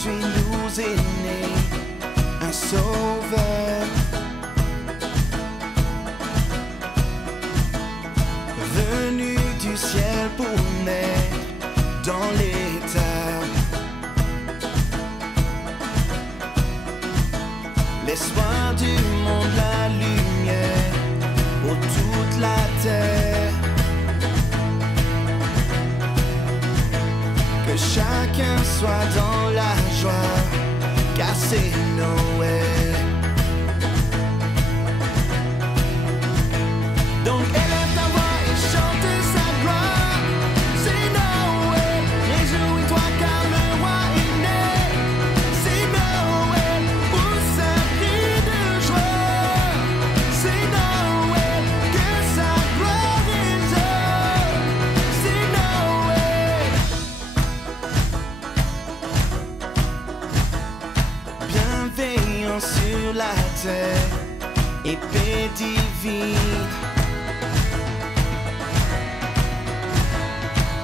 aujourd'hui nous est né un sauveur, venu du ciel pour naître dans les terres. L'espoir du monde, la lumière pour toute la terre. Que chacun soit dans la joie, car c'est Noël. Donc élève ta voix et chante sa gloire. C'est Noël, réjouis-toi car le roi est né. C'est Noël, pousse un cri de joie. C'est Noël, que sa gloire résonne. C'est Noël. Bienveillance sur la terre et paix divine.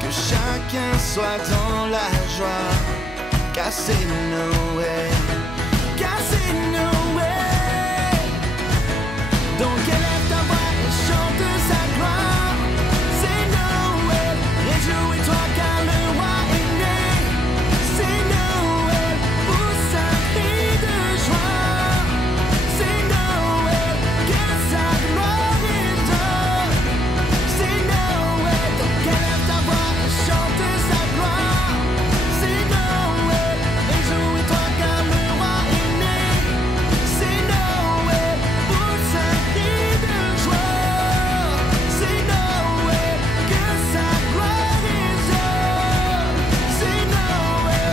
Que chacun soit dans la joie, car c'est Noël, car c'est Noël. Donc élève ta voix et chante sa gloire. C'est Noël, réjouis-toi car le roi est né. C'est Noël, pousse un cri de joie. C'est Noël, que sa gloire résonne. C'est Noël, donc élève ta voix et chante sa gloire. C'est Noël, réjouis-toi car le roi est né. C'est Noël, pousse un cri de joie. C'est Noël, que sa gloire résonne. C'est Noël.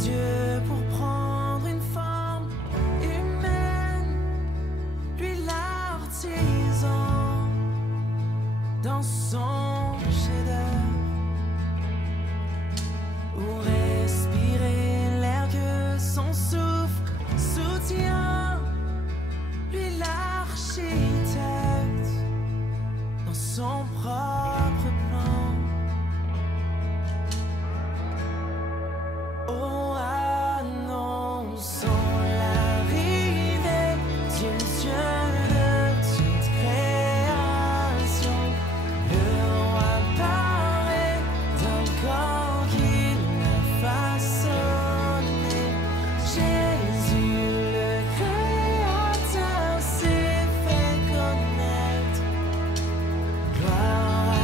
Dieu pour prendre une forme humaine, lui l'artisan dans son chef-d'œuvre, où respirer l'air que son souffle soutient, lui l'architecte dans son propre plan. Oh, annonçons l'arrivée du Dieu de toute création. Le roi paraît d'un corps qu'il a façonné. Jésus, le Créateur, s'est fait connaître. Gloire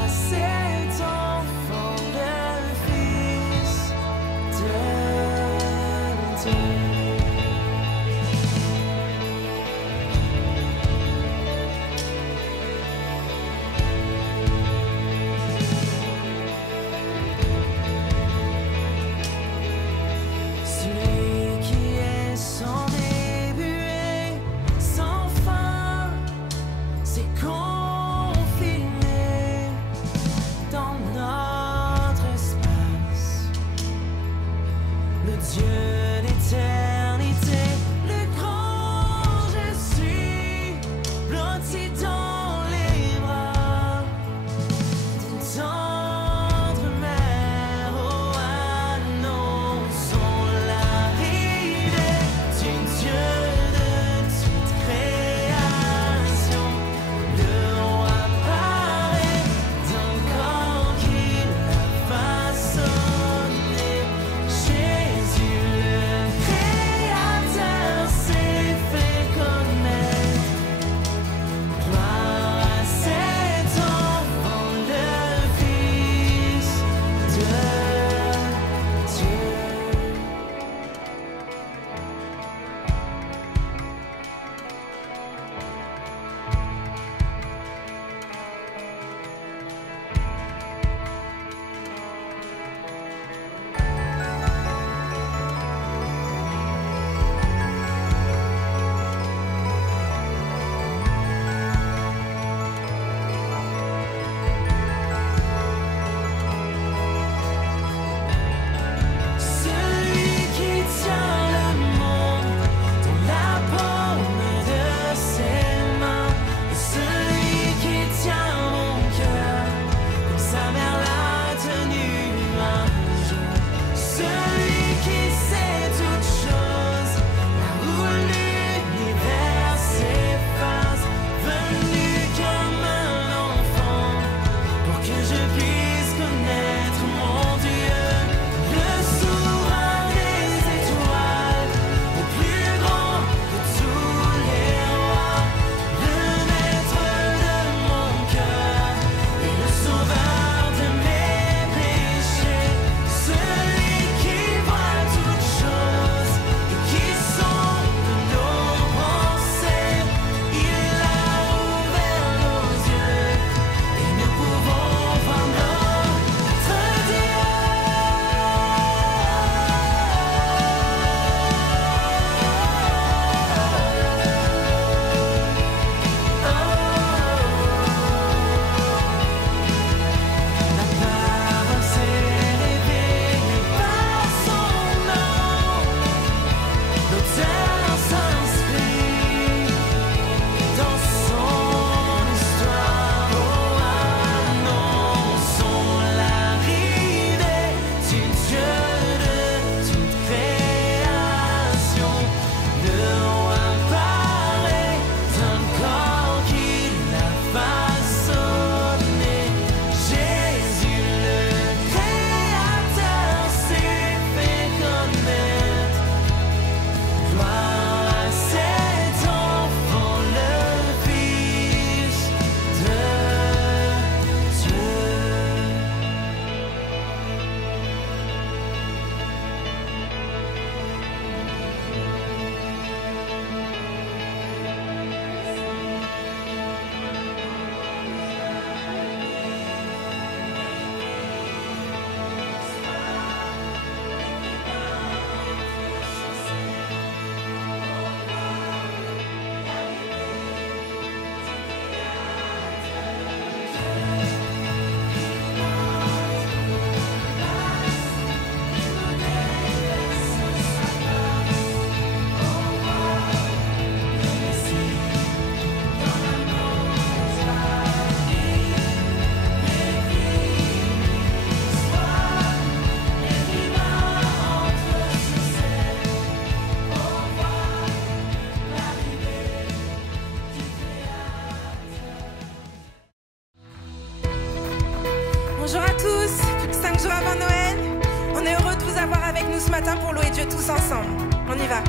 matin pour louer Dieu tous ensemble. On y va.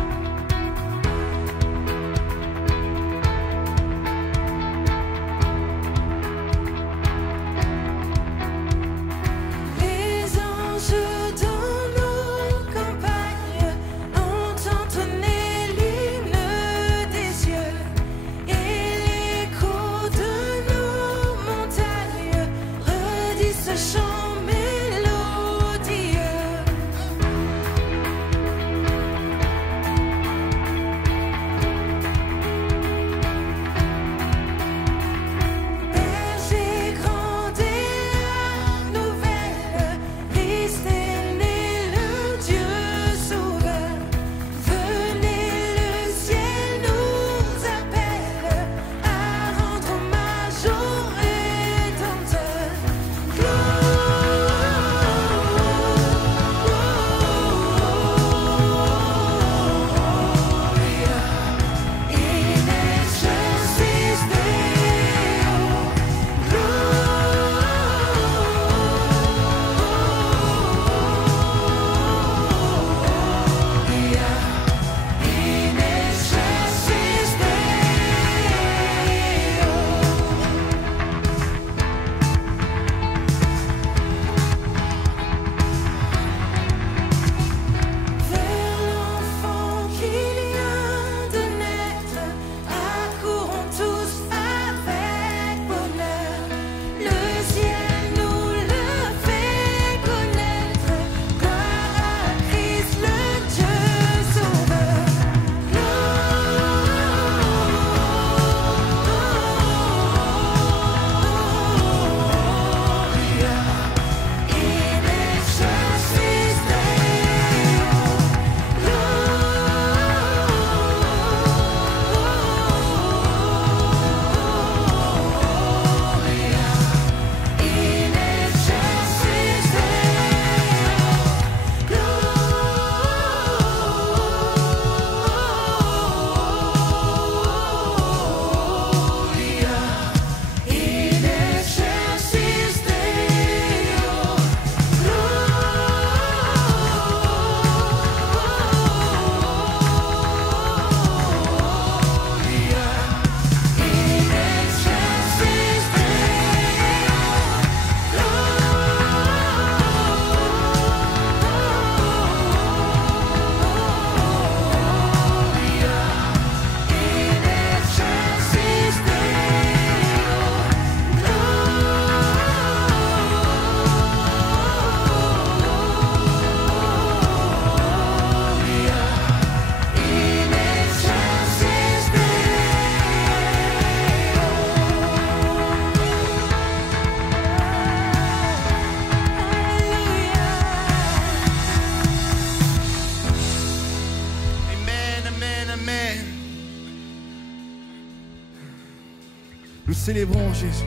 Nous célébrons Jésus.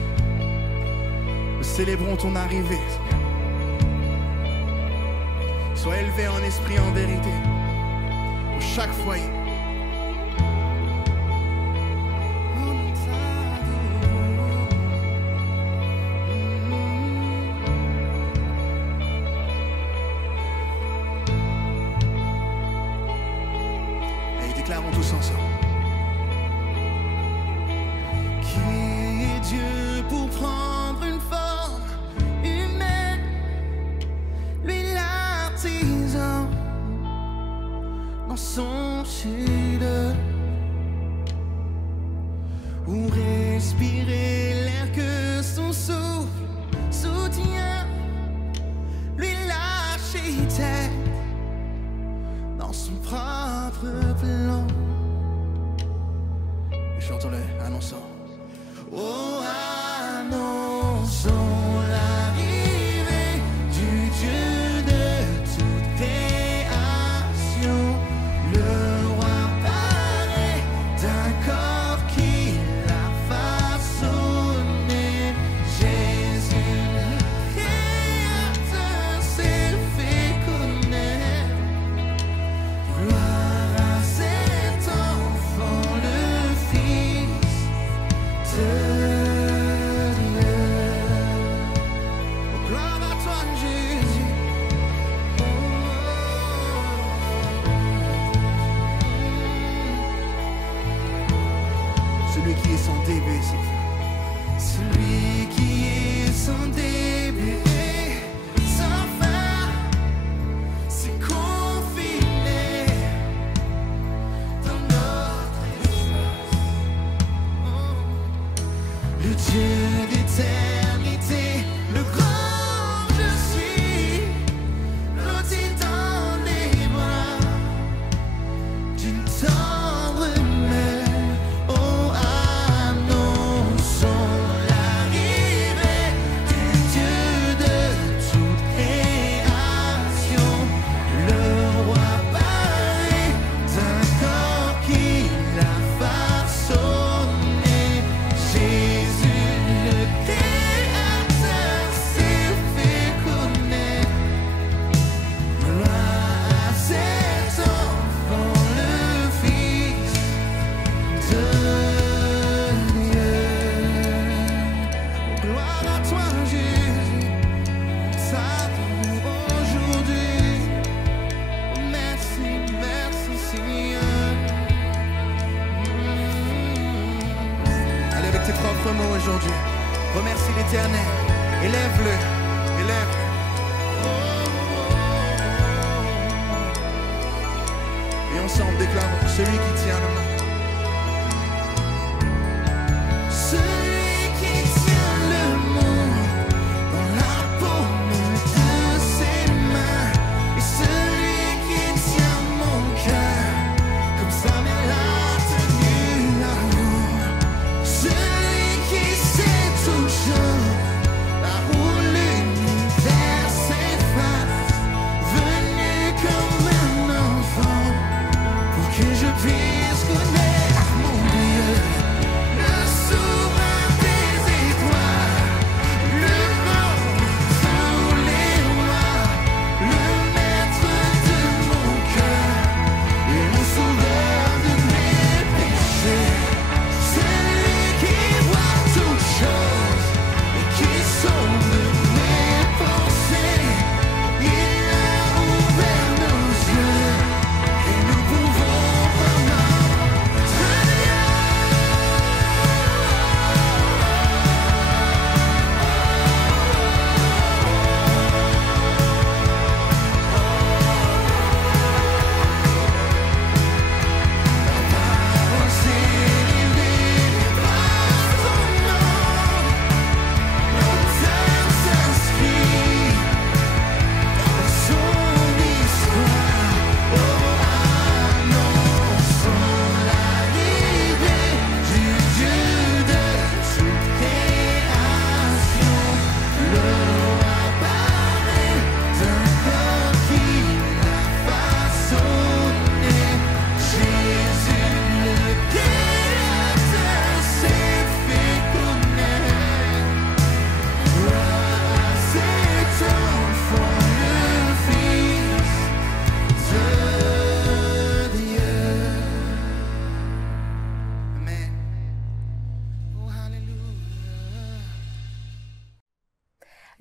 Nous célébrons ton arrivée. Sois élevé en esprit et en vérité. De chaque foyer. Et déclarons tous ensemble. Son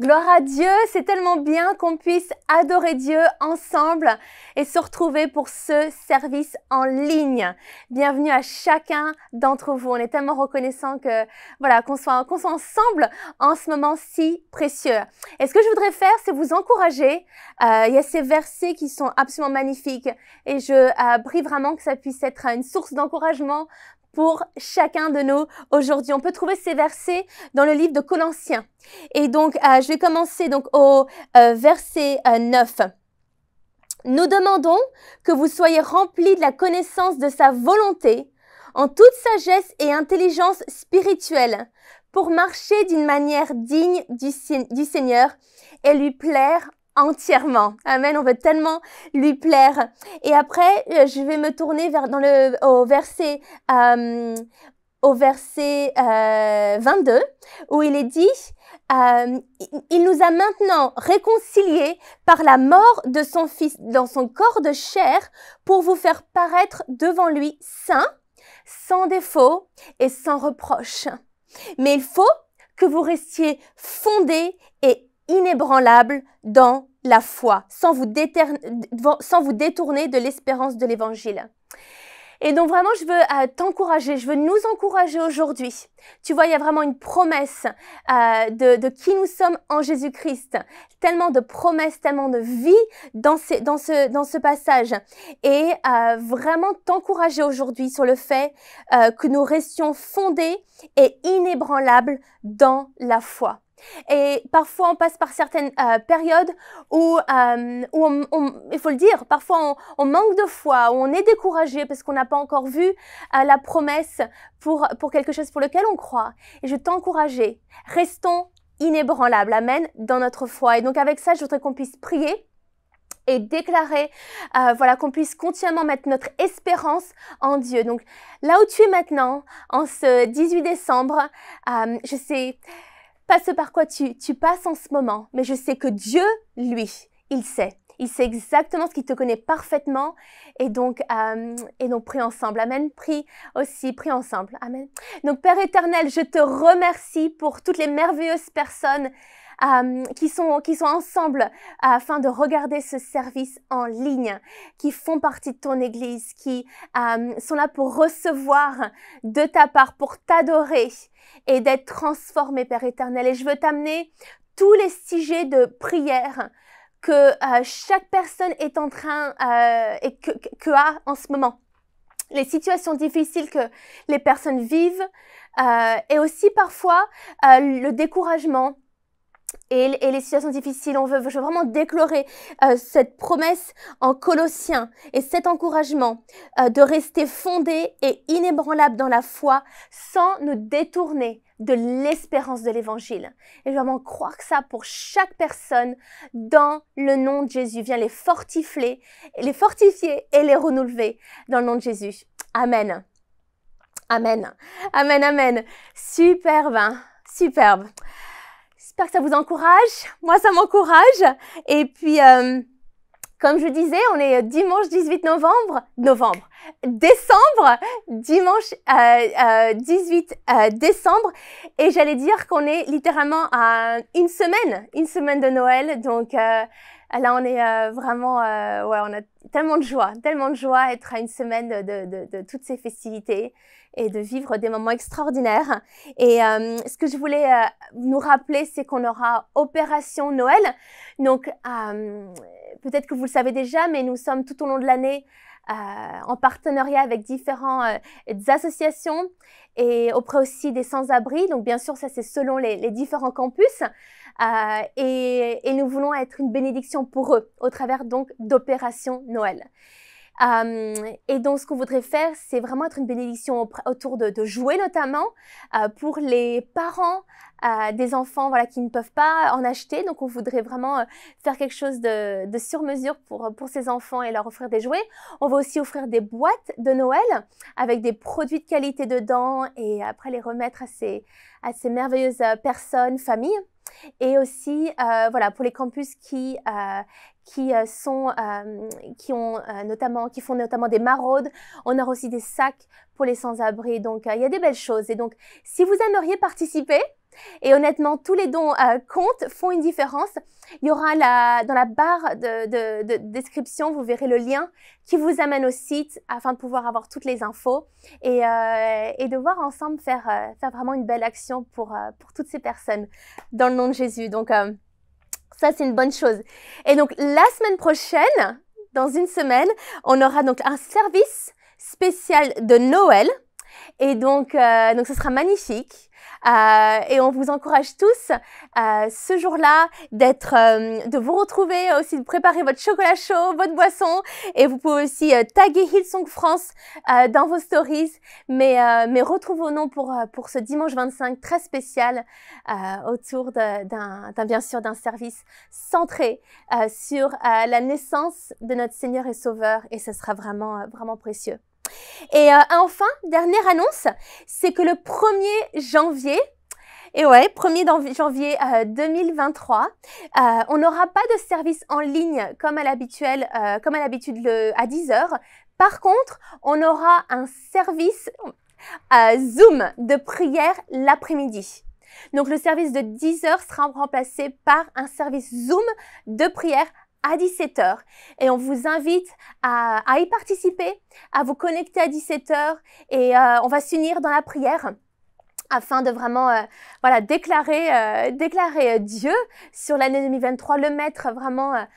Gloire à Dieu, c'est tellement bien qu'on puisse adorer Dieu ensemble et se retrouver pour ce service en ligne. Bienvenue à chacun d'entre vous. On est tellement reconnaissants que voilà qu'on soit ensemble en ce moment si précieux. Et ce que je voudrais faire, c'est vous encourager. Il y a ces versets qui sont absolument magnifiques et je prie vraiment que ça puisse être une source d'encouragement pour chacun de nous aujourd'hui. On peut trouver ces versets dans le livre de Colossiens. Et donc, je vais commencer donc au verset 9. Nous demandons que vous soyez remplis de la connaissance de sa volonté, en toute sagesse et intelligence spirituelle, pour marcher d'une manière digne du Seigneur et lui plaire entièrement. Amen. On veut tellement lui plaire. Et après, je vais me tourner au verset 22, où il est dit il nous a maintenant réconciliés par la mort de son Fils dans son corps de chair pour vous faire paraître devant lui saint, sans défaut et sans reproche. Mais il faut que vous restiez fondés et inébranlables dans la foi, sans vous détourner de l'espérance de l'évangile. Et donc vraiment, je veux t'encourager, je veux nous encourager aujourd'hui. Tu vois, il y a vraiment une promesse de qui nous sommes en Jésus-Christ. Tellement de promesses, tellement de vie dans ce passage. Et vraiment t'encourager aujourd'hui sur le fait que nous restions fondés et inébranlables dans la foi. Et parfois, on passe par certaines périodes où il faut le dire, parfois on manque de foi, où on est découragé parce qu'on n'a pas encore vu la promesse pour quelque chose pour lequel on croit. Et je t'encourager, restons inébranlables, amen, dans notre foi. Et donc avec ça, je voudrais qu'on puisse prier et déclarer, qu'on puisse continuellement mettre notre espérance en Dieu. Donc là où tu es maintenant, en ce 18 décembre, je sais pas ce par quoi tu passes en ce moment, mais je sais que Dieu, lui, il sait. Il sait exactement ce qu'il te connaît parfaitement. Et donc prie ensemble. Amen. Prie ensemble. Amen. Donc, Père éternel, je te remercie pour toutes les merveilleuses personnes qui sont ensemble afin de regarder ce service en ligne, qui font partie de ton Église, qui sont là pour recevoir de ta part, pour t'adorer et d'être transformés, Père éternel. Et je veux t'amener tous les sujets de prière que chaque personne est en train que a en ce moment. Les situations difficiles que les personnes vivent et aussi parfois le découragement. Et les situations difficiles, je veux vraiment déclarer cette promesse en Colossiens et cet encouragement de rester fondés et inébranlables dans la foi sans nous détourner de l'espérance de l'évangile. Et je veux vraiment croire que ça pour chaque personne dans le nom de Jésus. Viens les fortifier et les renouveler dans le nom de Jésus. Amen. Amen. Amen, amen. Superbe, hein? Superbe. J'espère que ça vous encourage. Moi, ça m'encourage. Et puis, comme je disais, on est dimanche 18 décembre, dimanche 18 décembre. Et j'allais dire qu'on est littéralement à une semaine de Noël. Donc, là, on est vraiment, on a tellement de joie être à une semaine de toutes ces festivités et de vivre des moments extraordinaires. Et ce que je voulais nous rappeler, c'est qu'on aura Opération Noël. Donc, peut-être que vous le savez déjà, mais nous sommes tout au long de l'année en partenariat avec différentes associations et auprès aussi des sans-abri. Donc, bien sûr, ça, c'est selon les différents campus. Et nous voulons être une bénédiction pour eux au travers donc d'Opération Noël. Et donc, ce qu'on voudrait faire, c'est vraiment être une bénédiction autour de jouets notamment pour les parents des enfants qui ne peuvent pas en acheter. Donc, on voudrait vraiment faire quelque chose de sur-mesure pour ces enfants et leur offrir des jouets. On va aussi offrir des boîtes de Noël avec des produits de qualité dedans et après les remettre à ces merveilleuses personnes, familles. Et aussi, pour les campus qui font notamment des maraudes. On aura aussi des sacs pour les sans-abri. Donc, il y a des belles choses. Et donc, si vous aimeriez participer, Et honnêtement, tous les dons comptent, font une différence. Il y aura dans la barre de description, vous verrez le lien qui vous amène au site afin de pouvoir avoir toutes les infos et de voir ensemble faire vraiment une belle action pour toutes ces personnes dans le nom de Jésus. Donc, ça, c'est une bonne chose. Et donc, la semaine prochaine, dans une semaine, on aura donc un service spécial de Noël. Et donc ce sera magnifique. Et on vous encourage tous ce jour-là de vous retrouver aussi, de préparer votre chocolat chaud, votre boisson. Et vous pouvez aussi taguer Hillsong France dans vos stories. Mais retrouvons-nous pour ce dimanche 25 très spécial autour bien sûr d'un service centré sur la naissance de notre Seigneur et Sauveur. Et ce sera vraiment, vraiment précieux. Et enfin, dernière annonce, c'est que le 1er janvier, 1er janvier 2023, on n'aura pas de service en ligne comme à l'habitude à 10h. Par contre, on aura un service Zoom de prière l'après-midi. Donc, le service de 10h sera remplacé par un service Zoom de prière à 17h. Et on vous invite à y participer, à vous connecter à 17h et on va s'unir dans la prière afin de vraiment déclarer Dieu sur l'année 2023, le mettre vraiment à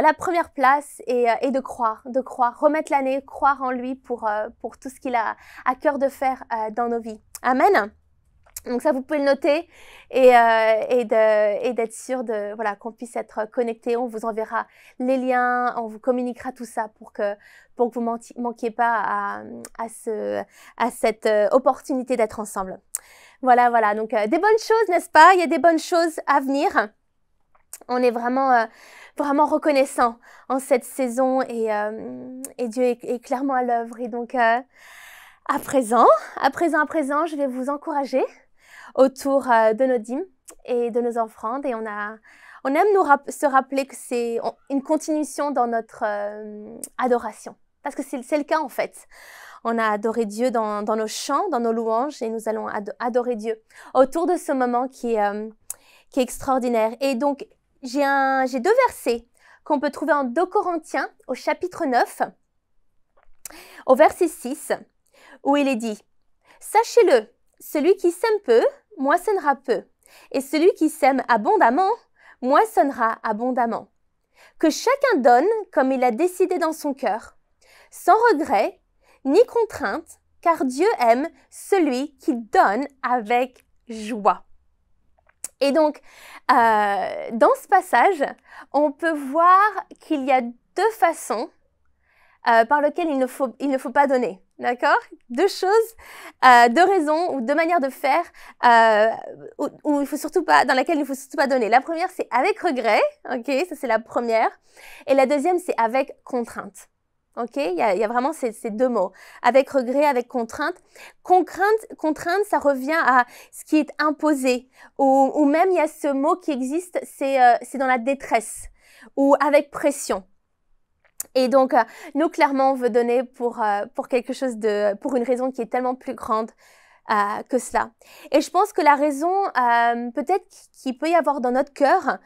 la première place et de croire, remettre l'année, croire en lui pour tout ce qu'il a à cœur de faire dans nos vies. Amen. Donc ça, vous pouvez le noter et d'être sûr qu'on puisse être connecté. On vous enverra les liens, on vous communiquera tout ça pour que vous manquiez pas à cette opportunité d'être ensemble. Voilà. Donc des bonnes choses, n'est-ce pas? Il y a des bonnes choses à venir. On est vraiment reconnaissant en cette saison et Dieu est clairement à l'œuvre. Et donc à présent, je vais vous encourager autour de nos dîmes et de nos offrandes. Et on aime se rappeler que c'est une continuation dans notre adoration. Parce que c'est le cas en fait. On a adoré Dieu dans nos chants, dans nos louanges, et nous allons adorer Dieu autour de ce moment qui est extraordinaire. Et donc, j'ai 2 versets qu'on peut trouver en 2 Corinthiens au chapitre 9, au verset 6, où il est dit « Sachez-le, celui qui sème peu, moissonnera peu, et celui qui sème abondamment, moissonnera abondamment. Que chacun donne comme il a décidé dans son cœur, sans regret ni contrainte, car Dieu aime celui qui donne avec joie. » Et donc, dans ce passage, on peut voir qu'il y a 2 façons par lesquelles il ne faut pas donner. D'accord? 2 choses, 2 raisons ou 2 manières de faire dans laquelle il ne faut surtout pas donner. La première, c'est avec regret. Ok, ça c'est la première. Et la deuxième, c'est avec contrainte. Ok, il y a vraiment ces 2 mots. Avec regret, avec contrainte. Contrainte, ça revient à ce qui est imposé. Ou même, il y a ce mot qui existe, c'est dans la détresse. Ou avec pression. Et donc, nous, clairement, on veut donner pour quelque chose pour une raison qui est tellement plus grande que cela. Et je pense que la raison, peut-être qu'il peut y avoir dans notre cœur,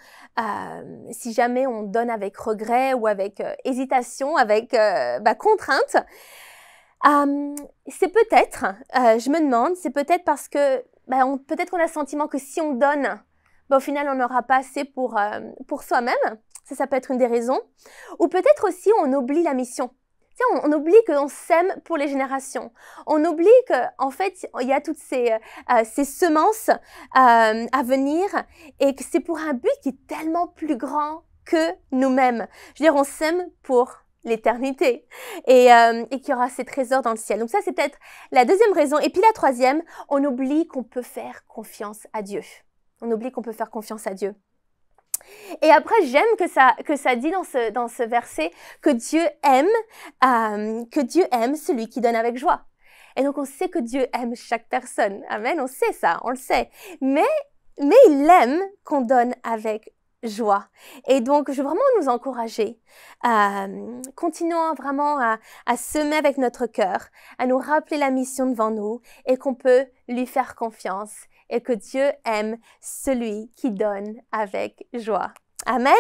si jamais on donne avec regret ou avec hésitation, avec contrainte, c'est peut-être, je me demande, c'est peut-être parce que peut-être qu'on a le sentiment que si on donne, au final, on n'aura pas assez pour soi-même. Ça peut être une des raisons. Ou peut-être aussi, on oublie la mission. Tu sais, on oublie qu'on sème pour les générations. On oublie qu'en fait, il y a toutes ces semences à venir et que c'est pour un but qui est tellement plus grand que nous-mêmes. Je veux dire, on sème pour l'éternité et qu'il y aura ces trésors dans le ciel. Donc ça, c'est peut-être la deuxième raison. Et puis la troisième, on oublie qu'on peut faire confiance à Dieu. On oublie qu'on peut faire confiance à Dieu. Et après, j'aime que ça dit dans ce verset que Dieu aime celui qui donne avec joie. Et donc, on sait que Dieu aime chaque personne. Amen, on sait ça, on le sait. Mais il aime qu'on donne avec joie. Et donc, je veux vraiment nous encourager. Continuons vraiment à semer avec notre cœur, à nous rappeler la mission devant nous et qu'on peut lui faire confiance et que Dieu aime celui qui donne avec joie. Amen.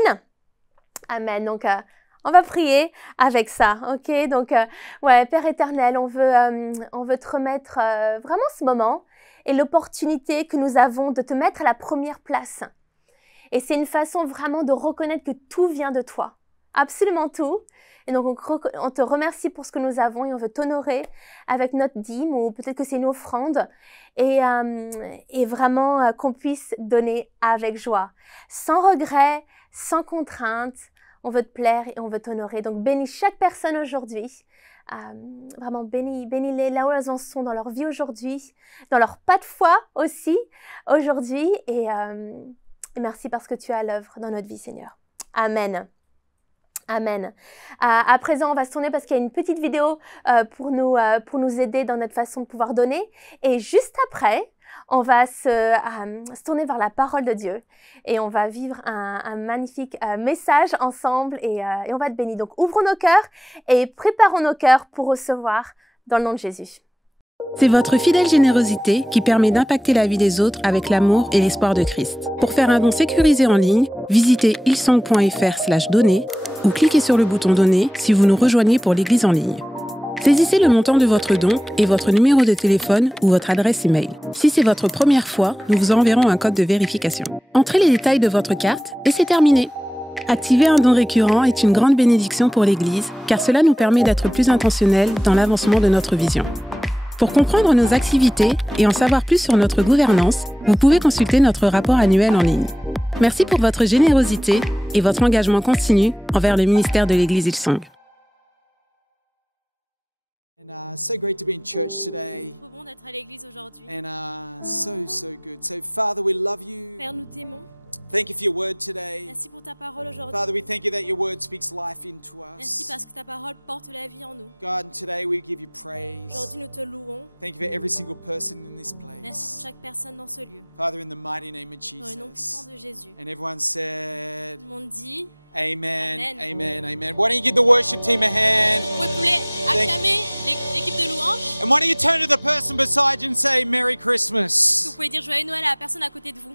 Amen. Donc, on va prier avec ça, ok? Donc, ouais, Père éternel, on veut te remettre vraiment ce moment et l'opportunité que nous avons de te mettre à la première place. Et c'est une façon vraiment de reconnaître que tout vient de toi, absolument tout. Et donc, on te remercie pour ce que nous avons et on veut t'honorer avec notre dîme ou peut-être que c'est une offrande et vraiment qu'on puisse donner avec joie, sans regret, sans contrainte. On veut te plaire et on veut t'honorer. Donc, bénis chaque personne aujourd'hui. Vraiment, bénis-les là où elles en sont dans leur vie aujourd'hui, dans leur pas de foi aussi aujourd'hui. Et merci parce que tu es à l'œuvre dans notre vie, Seigneur. Amen. Amen. À présent, on va se tourner parce qu'il y a une petite vidéo pour nous aider dans notre façon de pouvoir donner. Et juste après, on va se tourner vers la parole de Dieu et on va vivre un magnifique message ensemble et on va être bénis. Donc, ouvrons nos cœurs et préparons nos cœurs pour recevoir dans le nom de Jésus. C'est votre fidèle générosité qui permet d'impacter la vie des autres avec l'amour et l'espoir de Christ. Pour faire un don sécurisé en ligne, visitez hillsong.fr/donner ou cliquez sur le bouton donner si vous nous rejoignez pour l'église en ligne. Saisissez le montant de votre don et votre numéro de téléphone ou votre adresse email. Si c'est votre première fois, nous vous enverrons un code de vérification. Entrez les détails de votre carte et c'est terminé. Activer un don récurrent est une grande bénédiction pour l'Église car cela nous permet d'être plus intentionnels dans l'avancement de notre vision. Pour comprendre nos activités et en savoir plus sur notre gouvernance, vous pouvez consulter notre rapport annuel en ligne. Merci pour votre générosité et votre engagement continu envers le ministère de l'Église Hillsong. And so great to be in church today. Trop bon d'être à l'église aujourd'hui. And so good. So Father, we love you. Père, nous t'aimons. Thank you for your word today. Merci pour ta parole aujourd'hui. Father, we thank you that your word speaks life into Merci us. parce que ta parole porte la vie en nous. God, and today we give you praise. Aujourd'hui, nous te louons. Thank you for every single person in this Merci pour place. chaque personne dans ce lieu. Father, in the mighty name of Dans le nom puissant Jesus. de Jésus. And everyone said, Tout le monde dit, Amen, Amen. amen, amen. Why don't you give the worship team a hand? vous pouvez acclamer l'équipe de louange. And why don't you turn to the person beside you and say, Merry Est-ce que vous Christmas? pouvez dire Joyeux Noël à la personne à côté de vous?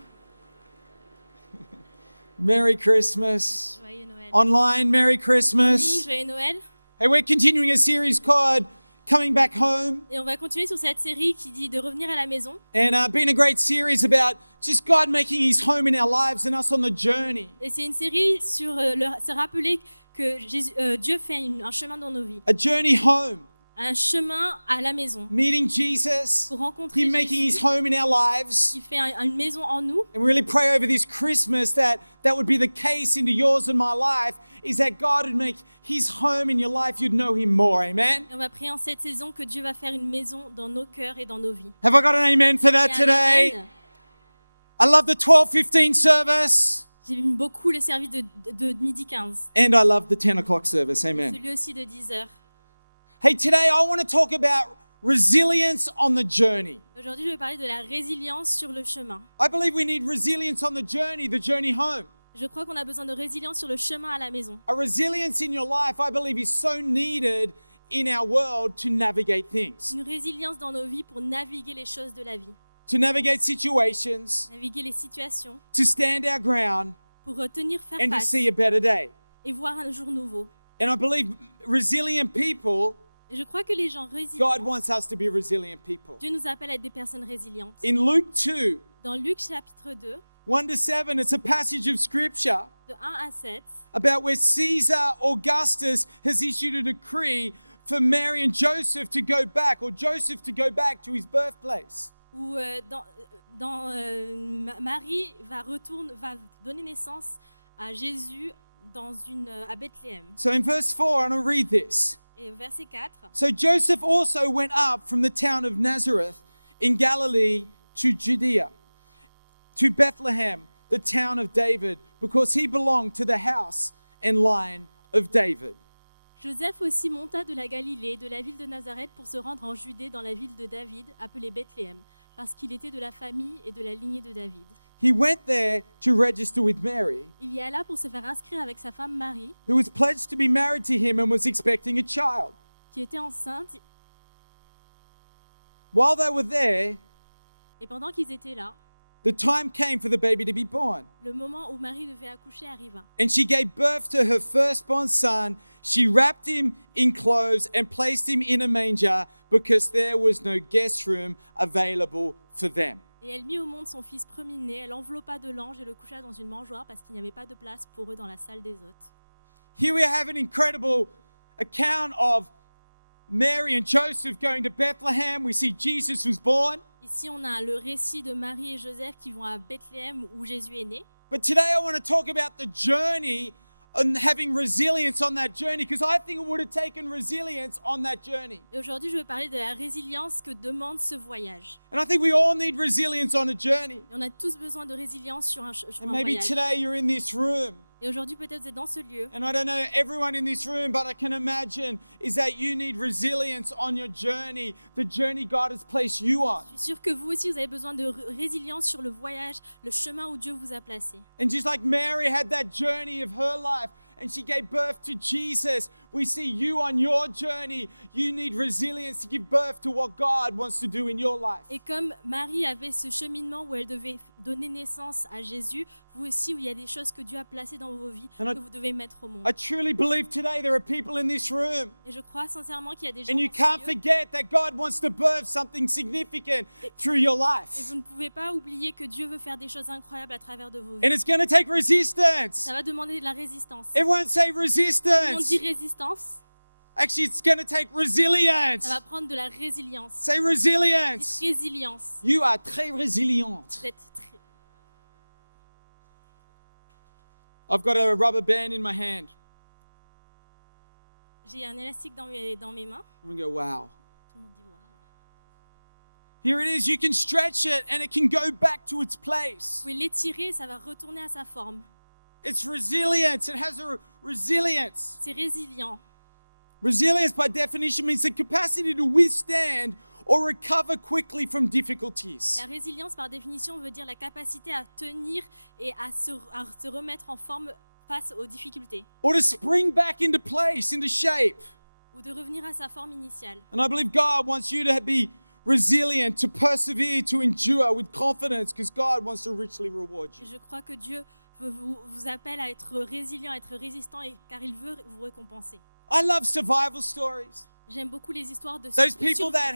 Merry Christmas. Joyeux Noël. Online, Merry Oui, Christmas. Joyeux Noël. Hey, we're continuing a series called Coming Back Home. Et on va continuer sur cette série qui dit de revenir à la maison. And been a great series about just God making his home in our lives and us on the journey. Et c'est une série sur se rappeler que Dieu fait un chemin dans nos vies. A journey home. Un chemin à la maison. Meeting Jesus. Pour rencontrer Him making his Jésus, home in our lives. qui fait une maison en nous. And we really pray over this Christmas that would be the case into yours and my life, is that God would make his home in your life, you'd know him more. Amen? Et on va prier en cette saison que Dieu va faire une maison dans nos cœurs et dans nos vies. Have I got an amen for that Et un today? amen. I love the 12:15 service. J'aime beaucoup le service de midi 15. And I love the 10 o'clock service. Amen. Celui aussi de 10 heures. Hey, today I want to talk about resilience on the journey. Aujourd'hui, je vais parler de la résilience sur le chemin. I believe we need resilience on the journey home. Je crois qu'on a besoin de résilience sur le chemin à la maison. A resilience in your life, I believe, is so needed in our world to navigate things, Une résilience dans nos vies pour naviguer les choses de la vie. to navigate situations, Naviguer les situations to stand our ground, pour tenir faire and to face see a better day. et voir un jour nouveau. And I believe resilient people, Et je crois que les gens résilients, God wants us to be resilient people. Dieu nous appelle à être des personnes résilientes. In Luke 2, Dans Luc chapitre 2, 1-7, it's a passage of scripture de 1 à 7, about where Caesar Augustus has issued a decree for Mary and Joseph to go back, or Joseph to go back to his birthplace. où Marie va donner naissance à Jésus à Bethléem. So in verse 4, and I'll read this. Et au verset 4, So Joseph also went up from the town of Nazareth in Galilee to Judea, to Bethlehem, the town of David, because he belonged to the house and line of David. Joseph aussi monta de la Galilée, de la ville de Nazareth, pour se rendre en Judée dans la ville de David, appelée Bethléem, parce qu'il était de la famille et de la lignée de David. He went there to register with Mary, Il y alla pour se faire inscrire avec sa femme Marie, who was pledged to be married to him and was expecting a child. qui était enceinte. While they were there, Et pendant qu'ils étaient là, the time came for the baby to be born. Le moment où Marie devait accoucher arriva. And she gave birth to her firstborn son. She wrapped him in clothes and placed him in a manger because there was no guest room available for them. Et elle mit au monde son fils premier-né, elle enveloppa de langes et le coucha dans une mangeoire parce qu'il n'y avait pas de place pour eux dans la salle des hôtes. Here we have an incredible account of Mary and Joseph going to Bethlehem. We see Jesus was born. Ici, on a le récit de Marie et Joseph qui vont à Bethléem où Jésus est né. But today I want to talk about the journey and having resilience on that journey, because I think it would have taken resilience on that journey. Et aujourd'hui, je veux parler de la résilience que demande ce voyage. And I think we all need resilience on a journey. Et on a tous besoin de résilience sur un And maybe voyage. today you're in this room. Et aujourd'hui, peut-être vous êtes dans ce lieu. And I don't know everyone in this room, but I can imagine is that you need resilience on your journey, the journey God has placed you on. Je suis sûre que vous aussi, vous avez besoin de résilience sur le voyage, le chemin où Dieu vous a placé. And just like Mary had that journey of her life and she gave birth to Jesus, we see you on your journey. You need resilience to give birth to what God wants to do in your life. Et comme Marie avait ce cheminement où elle devait donner naissance à Jésus, vous aussi, où il y a des choses que Dieu a placées dans vos vies, And I- que vous devez mettre au monde. I truly believe today there are people in this room. Et je crois sincèrement qu'il y a des gens And you dans can't ce lieu, forget that God wants to birth something significant through your et life. vous ne pouvez pas oublier que Dieu veut faire des choses incroyables à travers de vos And vies. it's going to take resistance. Ça va demander de la résistance. Everyone say On resistance. dit résistance, Actually, it's going to take resilience. ça va prendre de la résilience. Say Dites resilience. résilience. You are très résiliente. Vous êtes très- I've got a rubber band in my hand. J'ai un élastique dans mes mains. I'm going to go, wow. Tout le monde dit waouh. Here it is. You can stretch it and it can go back to its Vous place. pouvez l'étirer, ça va retourner à sa forme. It's resilience. It has a resilience. C'est résilient. Resilience, by definition, means the capacity to withstand or recover quickly from difficulties. La résilience, par définition, veut dire la capacité à tenir et à se remettre en forme face aux difficultés Or to spring back into place, into shape. ou de revenir à sa forme initiale. And I believe God wants you to be resilient, to persevere, to endure with confidence, because God wants to richly reward Et you. je crois que Dieu vous appelle à être résilient, à être résistant, car il veut vous récompenser. I love survival stories. J'aime beaucoup les histoires de Those de people survie. that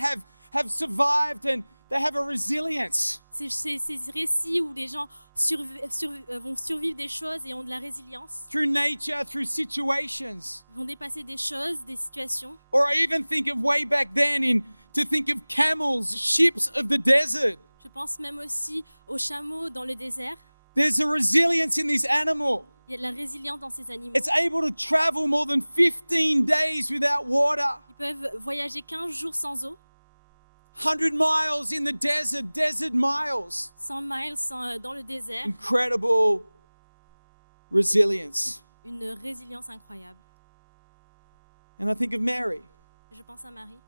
have survived and they have a resilience. Ces récits où les gens vont survivre des choses et ont de la résilience. Through nature, through situations. Ils vont dépasser des choses, des situations. Or I even think of way back then to think of camels, ships of the desert. Je pense même aussi aux chameaux dans le désert. There's a resilience in this animal. Il y a de la résilience dans ces animaux. It's able to travel more than 15 days without water. Ils peuvent voyager 15 jours sans eau, 100 miles in the desert miles. 100 miles dans le désert. Incredible resilience. Une résilience incroyable. And I think of Mary, Je pense à Marie.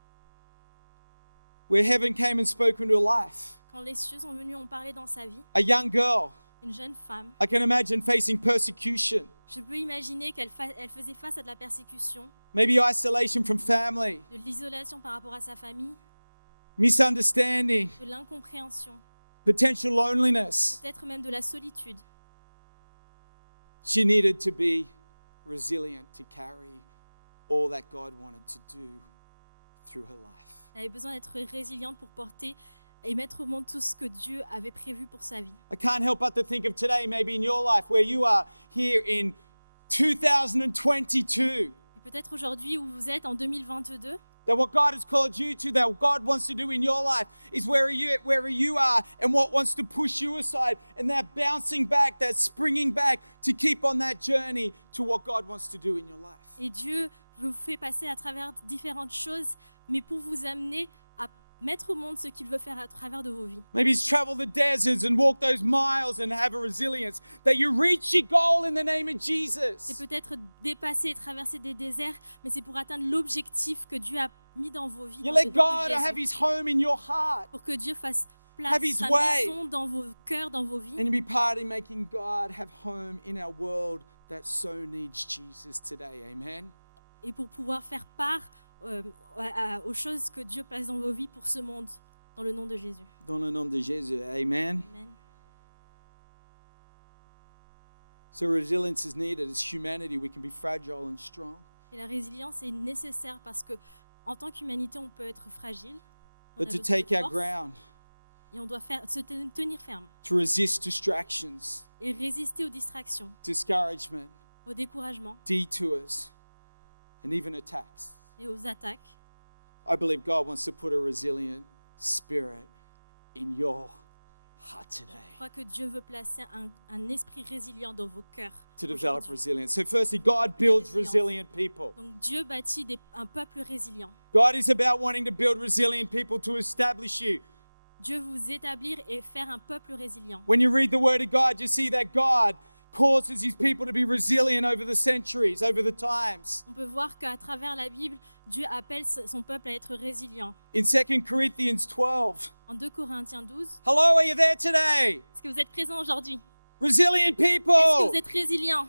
where heaven came and spoke into her life. Quand les cieux sont venus, ont parlé dans sa vie. A young girl, Une jeune femme. I can imagine facing persecution, Je peux imaginer qu'elle faisait face à de la persécution, maybe isolation from family, de l'isolation par rapport à sa famille, misunderstanding, de l'incompréhension, potential loneliness. peut-être même de la solitude. She needed to be resilient to carry all that God wanted to do through her life. Elle avait besoin d'être résiliente pour porter et mettre au monde tout ce que Dieu avait prévu pour sa vie. I can't help but to think of today, maybe in your life, where you are here in 2022, Et peut-être aujourd'hui où vous êtes en 2022, that what God has called you to, that what God wants to do in your life is wherever you are and what wants to push you aside, and that bouncing back, that springing back to keep on that journey to what God wants to do in your life. et Dieu vous fait passer à travers différentes choses, mais pour vous amener à mettre au monde ce qu'il veut faire à travers de vos vies. Maybe it's travel the deserts and walk those miles and have a resilience, that you reach your goal in the name of C'est Jesus. peut-être dépasser et traverser des déserts, mais c'est pour atteindre l'objectif que Dieu a mis dans vos vies, You dans let les dons de God Jésus. have his home in your heart, Pour que Dieu fasse Have place, his sa way. maison dans vos cœurs, dans vos vies. and you be part in making God have home in our world that so needs Jesus today. Amen. Et pour pouvoir faire part aux choses que Dieu place dans vos vies pour ce monde, dans le nom de Jésus. Dans le nom de Jésus. Amen. Amen. So resilience is needed. As humanity, we can be fragile and strong. Et la résilience est nécessaire parce que en tant qu'humanité, on peut être fragile. On But a to besoin de take our force, ground, et on doit se tenir ferme to resist distractions, et résister aux distractions, discouragement, au découragement detours, and even attacks. et aux attaques. I believe God wants to put a resilient spirit in your heart Je today crois que Dieu veut placer un esprit résilient dans vos cœurs. to develop aujourd'hui. resilience. So, firstly, God builds resilient people. Donc Dieu bâtit un peuple résilient. God is about wanting to build resilient people to establish you. Dieu vous établir et faire un peuple résilient. When you read the Word of God, you see that God causes His people to be resilient over the centuries, over the times. On peut voir qu'à travers la Bible, Dieu appelle son peuple à être résilient. In 2 Corinthians 12, En 2 Corinthiens 12, hello, are you there today? est-ce que vous êtes présents aujourd'hui? Resilient Est-ce que people. vous êtes résilients?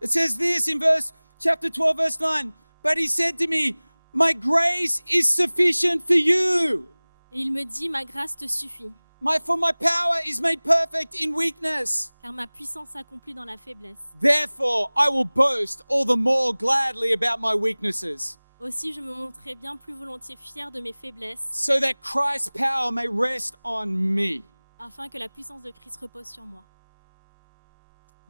It says this in chapter 12, verse 9. But He said to me, my grace is sufficient for you. Et il me dit, ma grâce te suffit, For my power is made perfect in weakness. car ma puissance s'accomplit dans la faiblesse. Therefore, I will boast all the more gladly about my weaknesses, Aussi, je me montrerai bien plus volontiers fier de mes faiblesses, so that Christ's power may rest on me. afin que la puissance de Christ repose sur moi.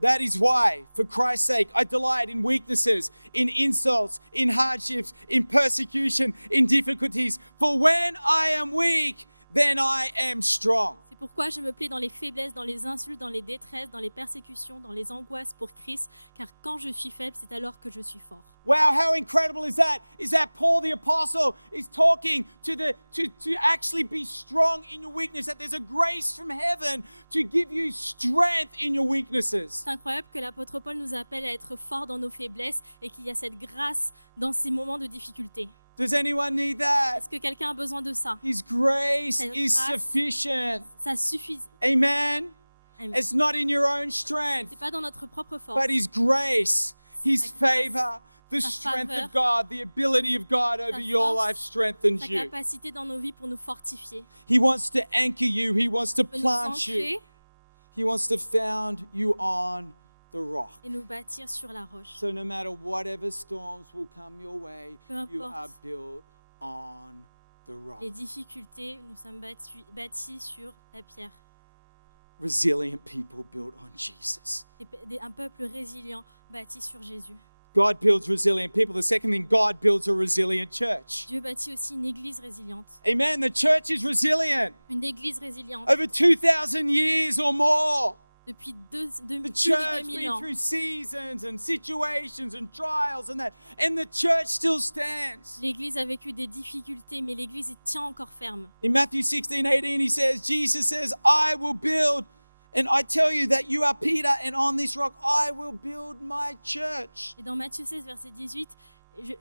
That is why, for Christ's sake, I delight in weaknesses, in insults, in hardships, in persecution, in difficulties. For when I am weak, then I am strong. C'est pourquoi je me plais dans les faiblesses, dans les insultes, dans les détresses, dans les persécutions, dans les angoisses pour Christ, car quand je suis faible, c'est alors que je suis fort. Wow, how incredible is that? Is that Paul the apostle is talking to actually be strong in your weakness, that there's a grace from heaven to give you strength in your weaknesses. C'est incroyable que l'apôtre Paul nous appelle à être forts dans nos faiblesses et qu'il y a cette grâce dans ces moments de difficulté. Does anyone need that? Est-ce que quelqu'un a besoin de ça? His grace Cette is grâce. sufficient. Ça suffit. Amen. Amen. It's not in your own strength, C'est pas dans notre propre force. but His grace, His Sa grâce, favor, the sa strength faveur, of God, the ability of God over your force, life strengthens Sa you. capacité dans nos vies pour nous fortifier. He wants to anchor you. He wants to Il veut nous plant ancrer you. He wants to found you on the rock. et nous bâtir sur la roche. So no matter whatever storms will come your way, Peu you importe. are built on the rock. Les difficultés, nous sommes bâtis sur la pierre. Resilient people built on Jesus. Un peuple résilient bâti sur Jésus. God builds resilient people. The second thing, God builds a resilient church. Dieu bâtit aussi une église résiliente. Amen. The church is resilient. Une église résiliente Over 2,000 years or more, depuis the plus de church 2000 been ans. through seasons and situations and trials and that, and the church still stands. L'église a vécu des difficultés, mais l'église tient encore ferme. In Matthew 16:18, Jesus says, I will build, and I tell you that you are Peter, and on this rock I will build my church. Et dans Matthieu 16, verset 18,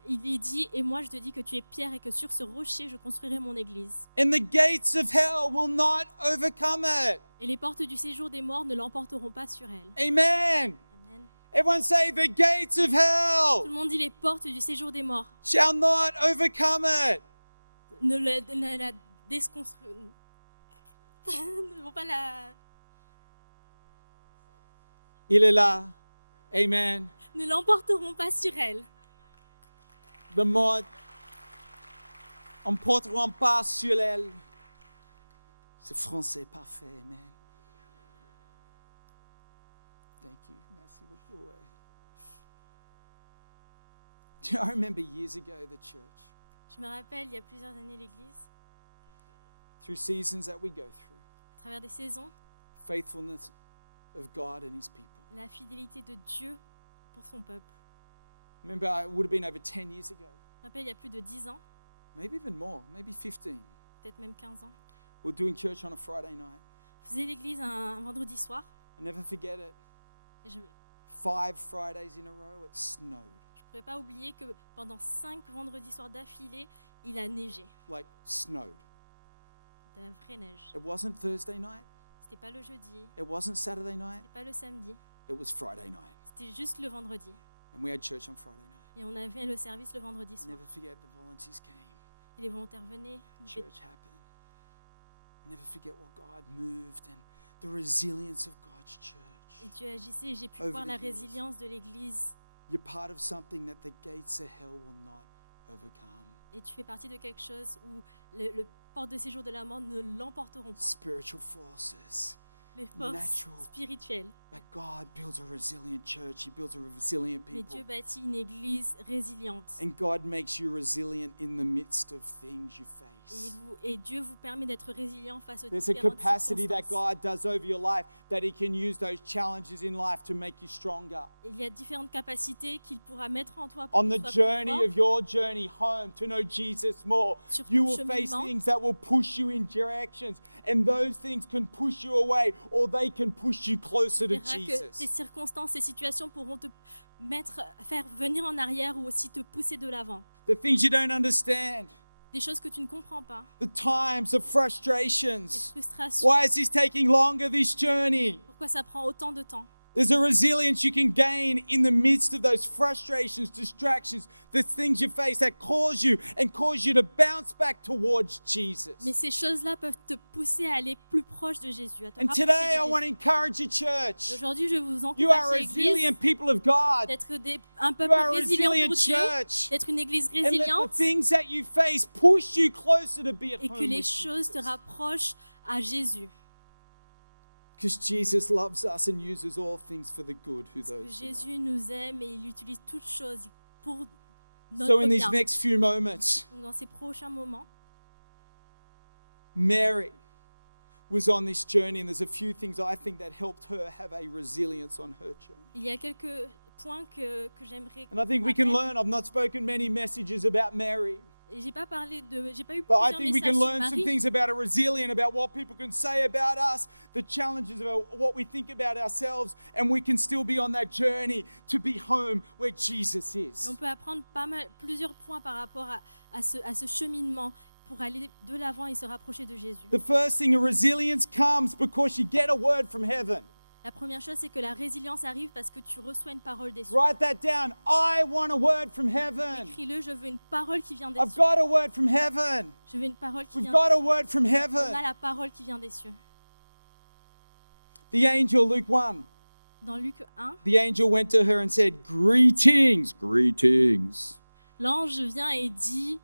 il est dit, et moi je te dis que tu es Pierre et que sur ce rocher je construirai mon église. And the gates of hell will not overcome it. Et les portes du séjour des morts ne l'emporteront pas sur elle. Amen. Amen. Everyone say, the gates of Tout le hell monde dit les portes du séjour des morts shall not overcome it. ne la déconstruiront. Ne vont pas la. Il est là. Amen. Ne l'emporteront pas sur elle. The mort emporteront pas sur elle. C'est français parfait, amen. Thank you. Merci beaucoup. Ouais. I remember years ago the church, Je me rappelle, il y a plusieurs années, l'église, through seasons that we go through, à travers des saisons, faithfulness of God and His people. la fidélité de Dieu pour son peuple. Remember, it would have been over 10 years ago, Je me rappelle, il y a plus de 10 ans, maybe even more, maybe 15. peut-être même 15 ans. We're doing church on a Friday night. On faisait l'église un vendredi soir. I'll never forget it. Et je 5 Fridays in a row, it snowed. ne pourrais pas oublier que pendant 5 vendredis soirs d'affilée, il a neigé. Like snowed. De la vraie neige. It wasn't Thursday night. C'était pas le jeudi, It wasn't Saturday night. c'était pas le samedi. It was Friday night. C'était juste le vendredi. And we had church on Friday night. Et on avait le service le vendredi soir. Never forget the volunteers came. Et les volontaires venaient. Church happened. Never forget what God moved and the resilience of God Touch Church. Et Dieu agissait et j'ai pu Over voir the la years. résilience de l'Église. You're part of something that the gates of hell will not overcome. Et tu fais partie de quelque chose où le porte de séjour de la mort ne l'emporteront pas. Spiritual forces. Les forces Natural. spirituelles. But God builds a resilient church. He builds a resilient Mais people. Dieu bâtit une Église résiliente. And God makes you resilient in the midst of things you Et, face. et Dieu vous permet d'être résilient face aux There's a différentes capacity that circonstances. God does over your life that He can use those challenges in life to make you stronger. Il y a différentes capacités qu'il pourra mettre en toi pour On que the tu sois plus journey fort. of your journey home to know Jesus more, Sur you ton will face cheminement. things that will push you in directions, and those things can push you away, or they can push you closer Tu to verras que tes Jesus. circonstances, ces situations pourront te faire venir en arrière ou aussi te pousser de l'avant. The things you don't understand, Des choses que tu ne comprends pas, the times of des frustrations. frustrations. Why is this taking longer, this journey? Pourquoi ça prend autant de temps? There's a resilience you can gain in the midst of those frustrations, distractions, the things you face that cause you to bounce back towards Jesus. Mais ces choses-là peuvent te pousser à aller plus proche de Jésus, à te And rapprocher today I de want to Jésus. encourage you, church. Aujourd'hui, je vous You are encourage, l'Église, resilient people of God. d'être un You peuple are a résilient resilient pour Dieu, church. d'être une Église And let the résiliente, things that you face push you closer to be at et que home les with choses te Jesus. rapprochent à Jésus. Because Jesus loves us and uses all things for the good who Parce que those who love. Jésus nous aime et il utilise toutes choses pour notre So in these bien. next few moments, Donc dans ces prochains moments, Mary was on this journey, and there's a few things I think that helped her have a resilience on her journey. il y a quelques points que j'aimerais And I think we can rappeler. learn. I've not spoken many messages about Mary, Et j'ai pas eu but I plusieurs think we messages can sur learn some Marie, things about a resilient, about what people can say about us, the challenges about what we think about ourselves, and we can still be on that journey to be home where Jesus mais is. on peut apprendre plusieurs points par rapport à ce cheminement pour aller de l'avant et se rapprocher de Jésus. The first thing, a resilience comes because you get a word from heaven. La première chose, c'est que la résilience arrive parce que tu reçois une parole des cieux. Write that down. I want a word from heaven. Écris-le, je veux une parole qui vient des I've cieux. got a word from heaven. Je veux une parole qui We've vient got des a word from cieux. On a heaven. la parole qui vient des cieux. The angel, Luke 1, Dans Luc 1, the angel went to her and said, Greetings, greetings. l'ange vient et dit,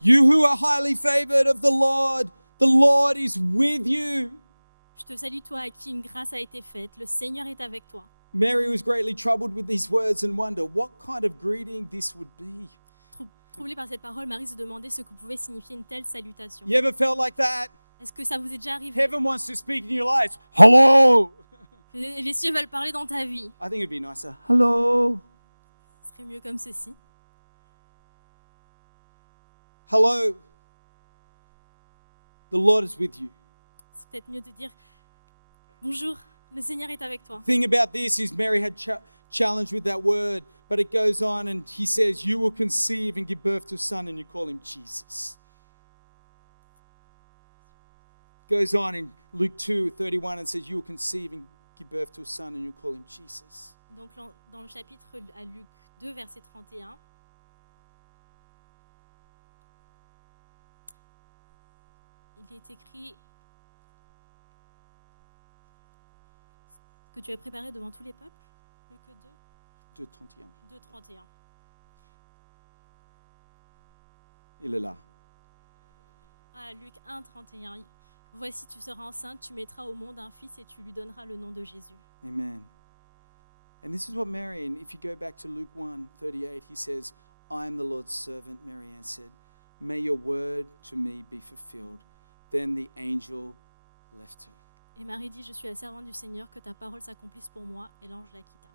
You who are highly favored of the Lord is with you. je te salue toi à qui une grâce a été faite. Le Seigneur est avec toi. Mary was greatly troubled with these words and wondered what kind of greeting this would be. Troublée par cette parole, Marie se demandait ce que pouvait signifier une telle salutation. You ever felt like that? Est-ce que ça vous est déjà arrivé? Heaven wants to speak in your life. Hello. Les cieux veulent parler dans ta vie. I think it'd be nicer. Hello. Ce serait mieux comme ceci. Hello. The Lord is with you. C'est peut-être mieux de dire bonjour, le Seigneur est avec toi. The thing about this is Mary had challenged with that word, but it goes on and he says, you will conceive and give birth to a son and you call him Jesus. Goes on in Luke 2:31 and says, you will conceive and give birth to a son and you call him Jesus. Donc dans le chapitre à Luc 2, verset 31, il est écrit que tu as préparé devant tous les peuples. Luc 2, 2:31. 2, 31. Il est là. Ah, Luc 1, 31. Voici, tu seras enceinte, tu mettras au monde un fils et tu lui donneras le nom de Jésus. Amen. And this is what Mary, and if you go back to Luke 1:38, he says, I am the Lord's servant, Mary answered. May your word to me be fulfilled. Then the angel left her. Et Marie dit, je suis la servante du Seigneur, que ta parole s'accomplisse pour moi. Et l'ange la quitta.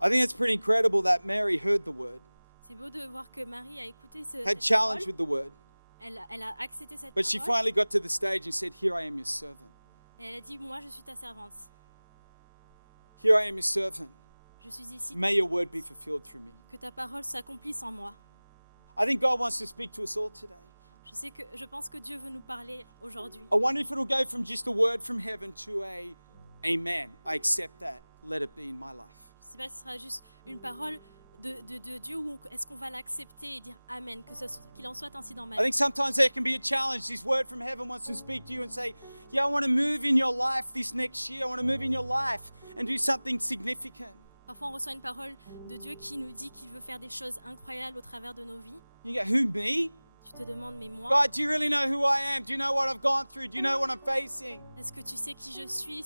I think it's pretty incredible that Mary heard the word, C'est beau de voir que Marie a écouté had cette challenge parole. with the word, Elle a accepté cette but she parole. finally got to the stage and said, Here I am your servant. Et elle a dit, moi je suis ta servante. Here I am your servant. Je suis ici. May your word be fulfilled through me. Que ta parole s'accomplisse en moi. I think God wants to speak to us all today. Je pense que Dieu veut nous parler aujourd'hui. I wonder if it'll go from just a word from heaven to amen. I accept that. Let it be in my life. Je ne sais pas si ce sera juste une parole de Dieu ou est-ce qu'on va l'accepter et dire Amen, qu'il en soit ainsi dans ma I vie? think sometimes there can be a challenge. This word from heaven wants to speak to you and say, yeah, I want to move in your life this next year. I want to move in your life and do something significant. Parfois, on reçoit une parole de Dieu qui nous dit qu'il veut faire des choses incroyables au travers de nos vies. You go, who, me? Tu te demandes, mais moi, God, do you really know who I am? Do you know what I've gone through? Do you know what I'm facing? est-ce que tu sais qui je suis,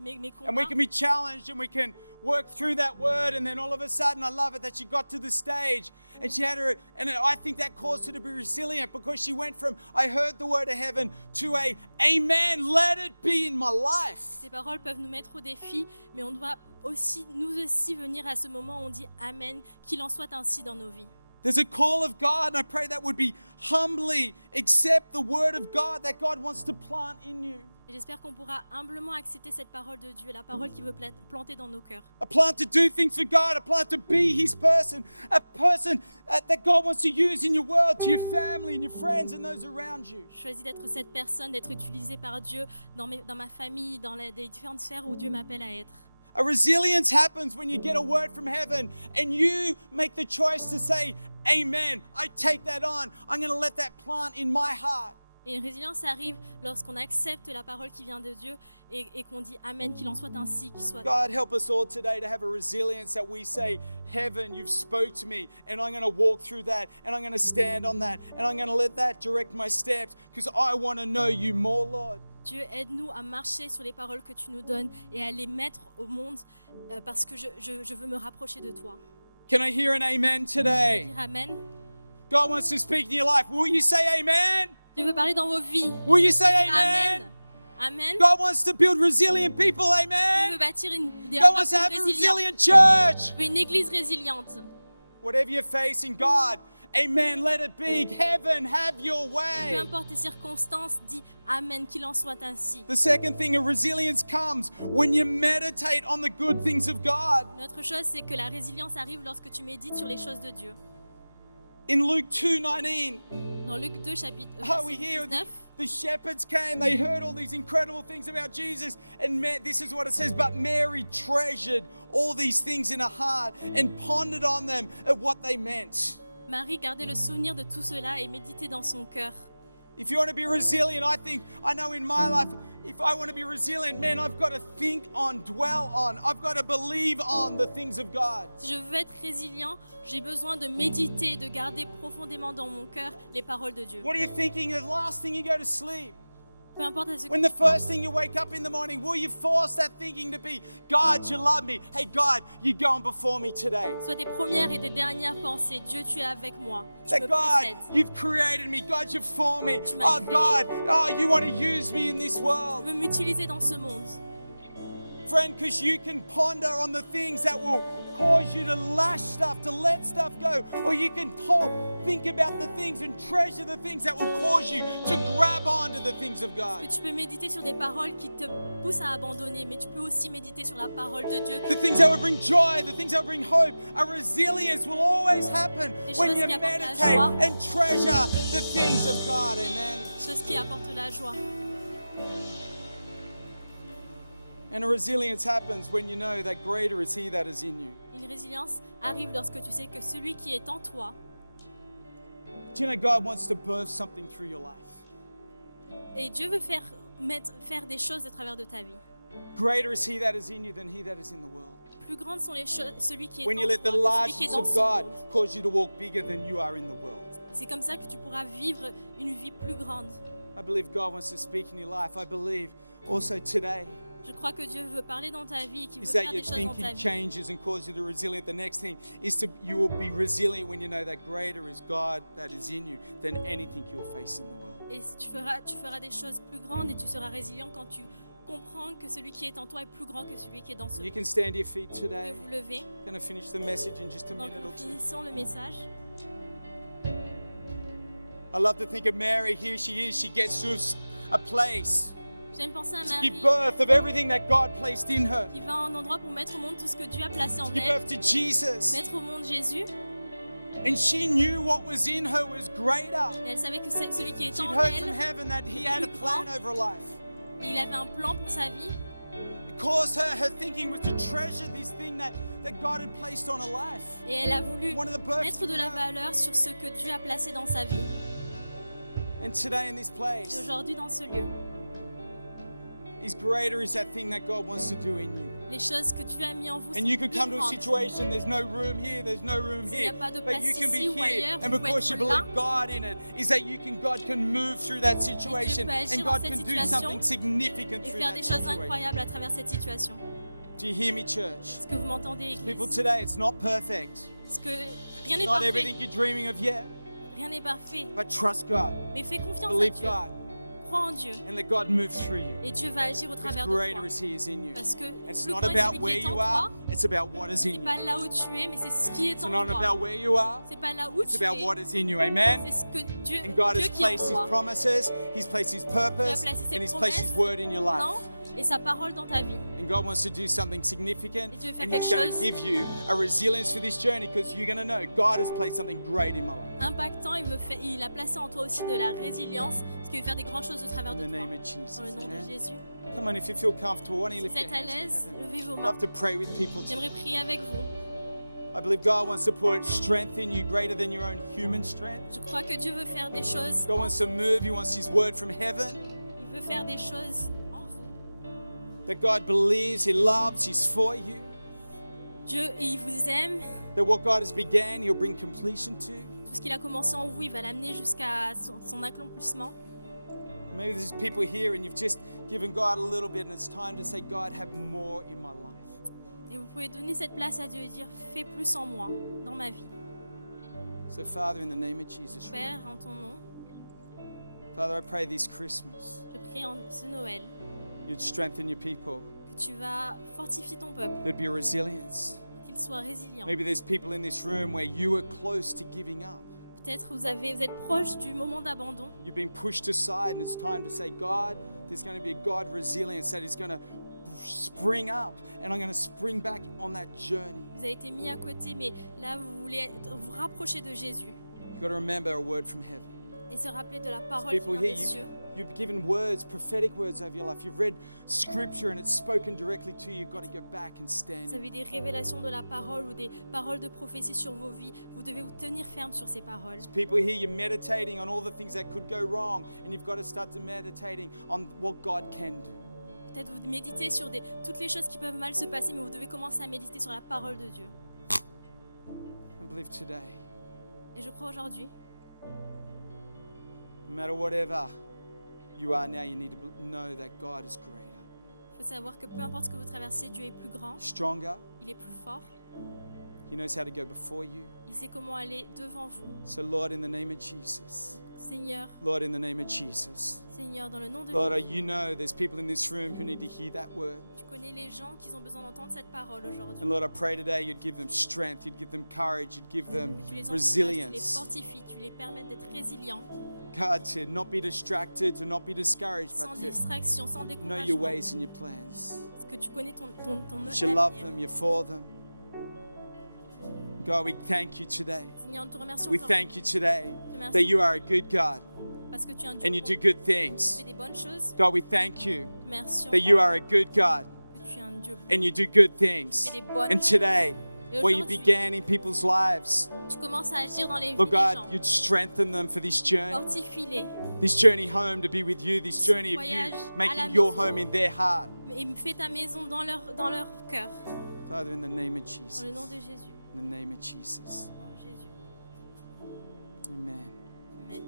mes And we combats? can be challenged and we can work through that word, and then all of a sudden, I love it that she got to the stage and she had her, and I think that caused her to be resilient because she went from, I heard the word of heaven, to a, amen, let it be in my life. Ces paroles peuvent nous mettre au défi, mais on doit aussi, nous aussi venir à ce moment où on dit Amen, qu'il en soit ainsi dans nos vies. There's a call of God, and I pray that would be humbly accept the word of God that God wants to plant in you. Et j'espère qu'on pourra humblement accepter cette parole de Dieu, la parole qu'il veut planter dans nos cœurs. A plant to do things for God, a plant to be His person, a person that God wants to use in your world, to your family and your friends and those around you. Je choisis d'être cette personne, d'être utilisée par Dieu dans ma famille, dans les différentes sphères où Dieu m'appelle à être. A resilience happens when you get a word from heaven and you make the choice to say, amen, I take that on. I'm going to let that plant in my heart. Et une résilience arrive lorsqu'on accepte la parole qui vient de Dieu et qu'on dit Amen, qu'il en soit ainsi, qu'il soit. God, help us all today to have a resilience that we say, heaven, you've spoke to me, and I'm going to walk through that, and I'm going to stand on that, and I'm going to let that direct my steps, because I want to know you more, Lord. Dieu, aide-nous à marcher sur les paroles que tu nous donnes et à les mettre au monde parce que je veux me rapprocher de toi. Can I hear an amen today? Dire Amen. God wants to speak in your life. Will you say amen? Dieu veut parler dans vos vies. Will you say Dire amen? Amen. God wants to build resilient people, Dieu amen? veut bâtir des God wants to have peuples a résilients. resilient church. Dieu veut une église résiliente. Whatever you're facing, God, amen, let it be. Heaven, have your Peu way. importe les circonstances, dis Amen, qu'il en soit ainsi. The second thing of resilience comes when you meditate on the good things of God. Une autre chose, c'est que la résilience arrive lorsque tu médites sur les choses de Dieu. In Luke 2:19, Dans Luc 2, chapitre we hear 19, the shepherds came, they heard all these incredible things about Jesus, and this is what it says, but Mary treasured all these things in her heart and pondered on them at what they meant. Marie gardait le souvenir de tout cela et méditait dans son cœur. If you want to be resilient, I know in my life, if I want to be resilient, man, I've got to think on, dwell on, I've got to believe on the things of God. Si je veux être résilient, j'ai besoin de méditer, de garder profondément dans mon cœur les paroles de Dieu. What are you thinking the last thing you go to sleep? Peu importe ce que When the first thing you wake up in the morning, will you force that thinking to be, God, you love me. Hey, God, you're going before me today. soit tes premières et tes dernières pensées. Dieu, tu es avec moi. Tu Say, me God, précèdes. you've created me. God, you're for me. Tu m'as Oh, créé. God, you want to use me in this Tu world. veux m'utiliser dans ce monde. Friend, because you can ponder on the things that will cause you to lash stuff, to let stuff go. Or you can think about the things and treasure the things that will cause you to grab onto the things of Que God. tu peux méditer sur des paroles qui te poussent à abandonner, mais tu peux aussi méditer sur la parole de Dieu. The things that will bring joy, the things that will bring hope, a resilience will always happen Des when choses you qui apportent la meditate joie. and treasure the things of God. Amen. Chose qui apporte la joie. And a resilience happens when you know that greater is He that is in you. Une résilience arrive lorsque tu sais que celui qui est en toi, Do you know God wants to birth something through your life? et Dieu veut faire des choses à travers de ta vie. Greater is He that is in you than he that is in the world. Plus grandes sont les choses, celui qui est When you en let the toi que celui qui est largeness dans of ce God monde. cause you to walk bigger than you are in the world. C'est comme ça que tu pourras vivre une vie plus grande. I believe God wants to speak in your life. I believe also today Je crois que Dieu veut parler dans ta vie, qu'il veut is faire that des your choses dans ta thinking vie. changes and causes you to resilient. The next thing is you will be resilient when you know that greater is God that is in you than anything you'll face in the world. Et tu feras des choses plus grandes et tu seras résilient quand tu comprends que celui qui est en toi est plus grand que celui qui est dans ce You monde. can stand to your feet Vous pouvez today. vous lever. I'm going to finish the message in just a Donc minute nous or two. finissons le message. I love to think of Mary. Here she is. She gets to a place J'aime penser à to Marie give birth of everything that God placed in her. qui va à un endroit pour mettre au monde tout ce que Dieu a placé en To give elle, birth to Jesus. mettre au monde Jésus. And she knew what was in her was greater. Et elle savait que celui qui était She'd en heard from elle, heaven that He had a plan over her life. il avait un plan pour sa vie. It caused her thinking was to treasure this thing that God had placed on her life. Et elle a voulu One of the births mettre de la of her. valeur sur ce que Dieu a placé dans sa vie. And today in this Et place, aujourd'hui, dans ce lieu, is greater is that thing that God wants to do in you. les choses que Dieu a mis en vous sont And you could plus come to a grandes. situation, there's no room here, there's no room S'il n'y here. a pas de But place you can be ici ou here. ailleurs, And vous pouvez because you être là. believe God in it, is that God can move through that situation. peut agir And dans God cette can do situation something significant Et through faire that des choses situation. incroyables à travers cette situation. Do you hear me, church? Est-ce que vous m'entendez, People, Église? today it's not perfect. Parce que rien n'est Not parfait. everything you're dreaming of yet. Rien n'est parfait. But trust God. Mais fais confiance à Believe Dieu. God. Crois en Dieu. And let God move through you. Et Dieu va agir au Because travers de greater toi. is He is in you. Parce que It's le not grand est about celui qui where est en you are, toi. it's about what is C'est in you. pas là où tu es, mais c'est ce qui est It's en not toi. about where you are, C'est pas là où it's tu about es. what is in you. Amen? C'est ce que Dieu, And God Dieu has qui est en placed His toi. promises, He's placed His purpose, Il a placé ses and He's placed His promesses, word in your life. Non, et sa parole dans ta vie. And God wants to do something significant, Et Dieu fait and quelque He's going to chose. give you a resilience for this journey because you're going to know God has placed something great in my life. Impactant, il a placé en toi aussi de la résilience, parce qu'il veut faire des grandes choses au travers In de the toi. name of Jesus. Dans le nom de Amen. Jésus. Come on, if you feel comfortable, why don't you Si lift vous your êtes à hands to l'aise, heaven? levez vos I'd mains. love to pray with people today. J'aimerais prier avec vous. I believe God wants to put strength in you greater than your own human strength. Je crois que Dieu veut faire des choses. God wants to move. He wants His word from heaven. Il veut faire des choses en vous. That God believes, He loves, He's for you. Dieu, il vous aime. That what God has began, He'll bring completion to. Tout ce qu'il a commencé en vous, il va l'amener jusqu'à son accomplissement. Maybe there's people here and you've just given God a little bit and it's time to say, God, have more in my life. Et vous pouvez donner cette place à Dieu et dire, fais plus en moi, dans ma vie. So Father, in the name of Jesus, Père, en ton nom, Father, I pray this Christmas, je prie en ce Noël you'd strengthen your people. que tu vas fortifier ton peuple, There'd be a resilience. pour qu'il soit résilient. Maybe there's people in this room where you were close to giving up. Peut-être vous êtes proche du moment d'abandon. You've been pushed aside and it's time to say, God, there's going to be a God resilience that is going to spring up and I'm going to spring back on that journey. Vous avez été mis à côté, mais là, vous voulez vous rapprocher de Jésus You've got to remember a word from heaven. et se rappeler de la parole qui People vient here, des cieux. you've given words, prophetic words over your life. You've read scripture and it's spoken directly to you. You've got to go back and stand. Vous avez des révélations de la parole ou des paroles de prophétie sur vos vies. Vous devez vous tenir ferme sur ces paroles. People here, you're meditating on all the things that could go wrong and you've got to start to meditating on what God can do. Peut-être vous méditez sur toutes les choses qui peuvent mal se passer, mais vous devez commencer à méditer sur la parole de Dieu. And believe today, Et je crois aujourd'hui, no matter whatever you are now, you need to know that God is greater, il faut savoir que peu importe ce que vous traversez, Dieu est plus grand, stronger. il est plus fort, He knows how to go before you. il sait comment aller devant vous. So, Lord, in the name of Jesus, Seigneur, Lord, in the name of Jesus, Seigneur, dans le nom de Lord, Jésus, you know there's people in this room who need to hear that word. tu connais les gens qui ont besoin d'entendre cette parole aujourd'hui. And Lord, I pray today you'd give them strength, you'd give them courage, you'd give them Que tu les encourages, tu les resilience. fortifies, tu les permettes d'être résilients, God, to not be distracted, to not be discouraged, sans but to distraction, sans know your découragement. ways and your plans. Parce que tu connais ton That you love avenir. them, you're for them. God, we thank you today. Seigneur, nous te remercions We aujourd'hui thank you today Te remercie that you are a good God parce que tu es un Dieu and you bon, do good tu things. fais des bonnes choses. God, we thank you Merci that you are a good God que tu es un Dieu bon. and you do good things. Tu fais des bonnes And today, Et what you aujourd'hui, began in people's lives, tu commences à agir dans les vies Lord des God, gens. you'd strengthen them for this journey. Fortifie-les This journey home to be with you, this journey of you voyage à la making your maison. home in their heart. et fais ta maison dans leur cœur. Father, in the name of Dans Jesus. le nom de Jésus. In the name of Jesus. Dans le nom de Jésus. Amen. Amen.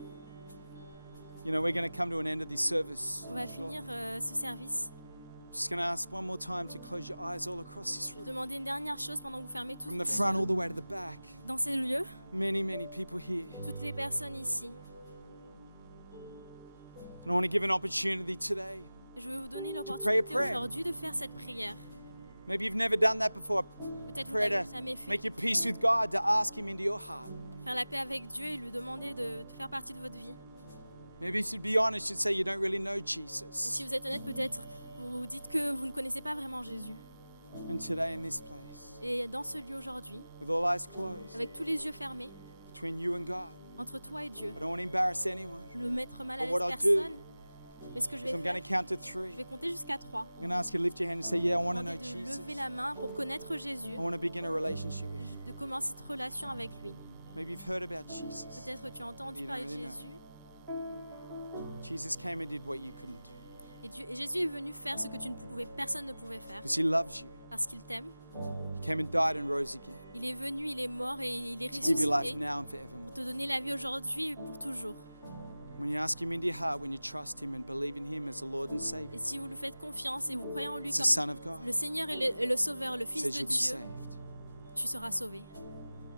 You know, we're going to come to an end of this service. On va finir ce service. Just going to ask one more time to close your eyes all across this Je vais room. demander une dernière chose pendant que vous fermez tous From the vos front all yeux. the way to the back. Dans ces lieux, Many, many people here. toutes les personnes ici. And I want to give an opportunity today. Je vais vous donner pray a l'opportunité prayer. aujourd'hui de faire cette prière. Maybe you've never done that before. Peut-être vous Pray ne l'avez to jamais fait. make your peace with God, to ask Him into your heart. Faire la paix avec Dieu et lui demander de faire partie de votre vie. Maybe you should be honest and say you don't really know Et Jesus. si vous êtes honnête, peut-être vous dites que vous ne connaissez pas vraiment Jésus. And today in this place, Et dans ce lieu aujourd'hui, with all eyes closed, avec tous les yeux fermés, between you and God, entre toi et Dieu, I don't want to embarrass anyone. je ne veux mettre mal à But what l'aise I'll do personne. Mais ce que je is vais I'm going to faire, count to je 3. vais compter jusqu'à 3. I'm going to ask you to lift your hand and say, yeah, I want to know De Jesus. lever la main pour connaître Jésus, I want to begin a relationship with you. de commencer cette relation avec lui. Maybe you've heard about Jesus. Peut-être tu as entendu You parler de don't really know. Jésus. Jesus came and did what you couldn't do. Et Jésus est venu faire ce que personne ne pouvait faire. Because he loves you. Parce qu'il t'aime. He came and died and rose again. Il est venu, il est mort et il est To give you life ressuscité now and forevermore. pour te donner la vie aujourd'hui et pour toujours. When you ask him into your heart, when you trust him and believe in him as the Lord and Savior, Et si vous lui faites confiance et vous croyez en lui as the comme Son of God, le Seigneur et le Sauveur, le Fils says de you'll be Dieu, saved. tu seras sauvé.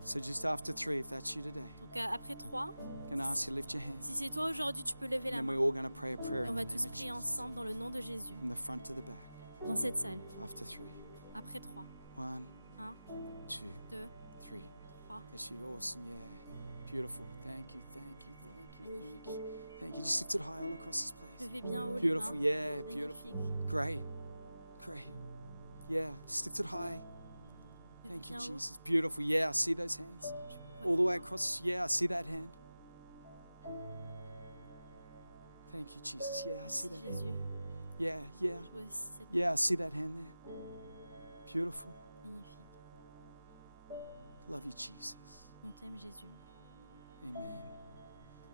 So just after 3, if that's you today, Donc après 3, I'm going to ask you to lift your hands. si c'est toi aujourd'hui, tu peux lever And la then we're main. all going to pray a prayer Et on in va the tous name of prier Jesus. ensemble dans le nom de Jésus, From the front to the back, dans cette salle. after 3. Après 3, 1, 1, 2, 2, 3. 3. That's you. Awesome. Yeah. Beautiful. Thank you. Thank you. Thank you. Thank Magnifique. you. Thank you. Just lift it high all across this place. Levez bien haut les mains. Beautiful. Yeah. Beautiful. Magnifique. Great. Great. Yeah. Just lift it high. Levez Thank you, bien haut. Jesus. Beautiful. Yeah. I see those hands. All the way across. Yeah. I see that hand. Thank you, Jesus. Yeah. I see Merci that hand. Jésus. Yeah. Yeah. Je vois aussi cette Yeah. I see that hand there. Beautiful. magnifique. Love you, Jesus. On t'aime Jésus. Amen.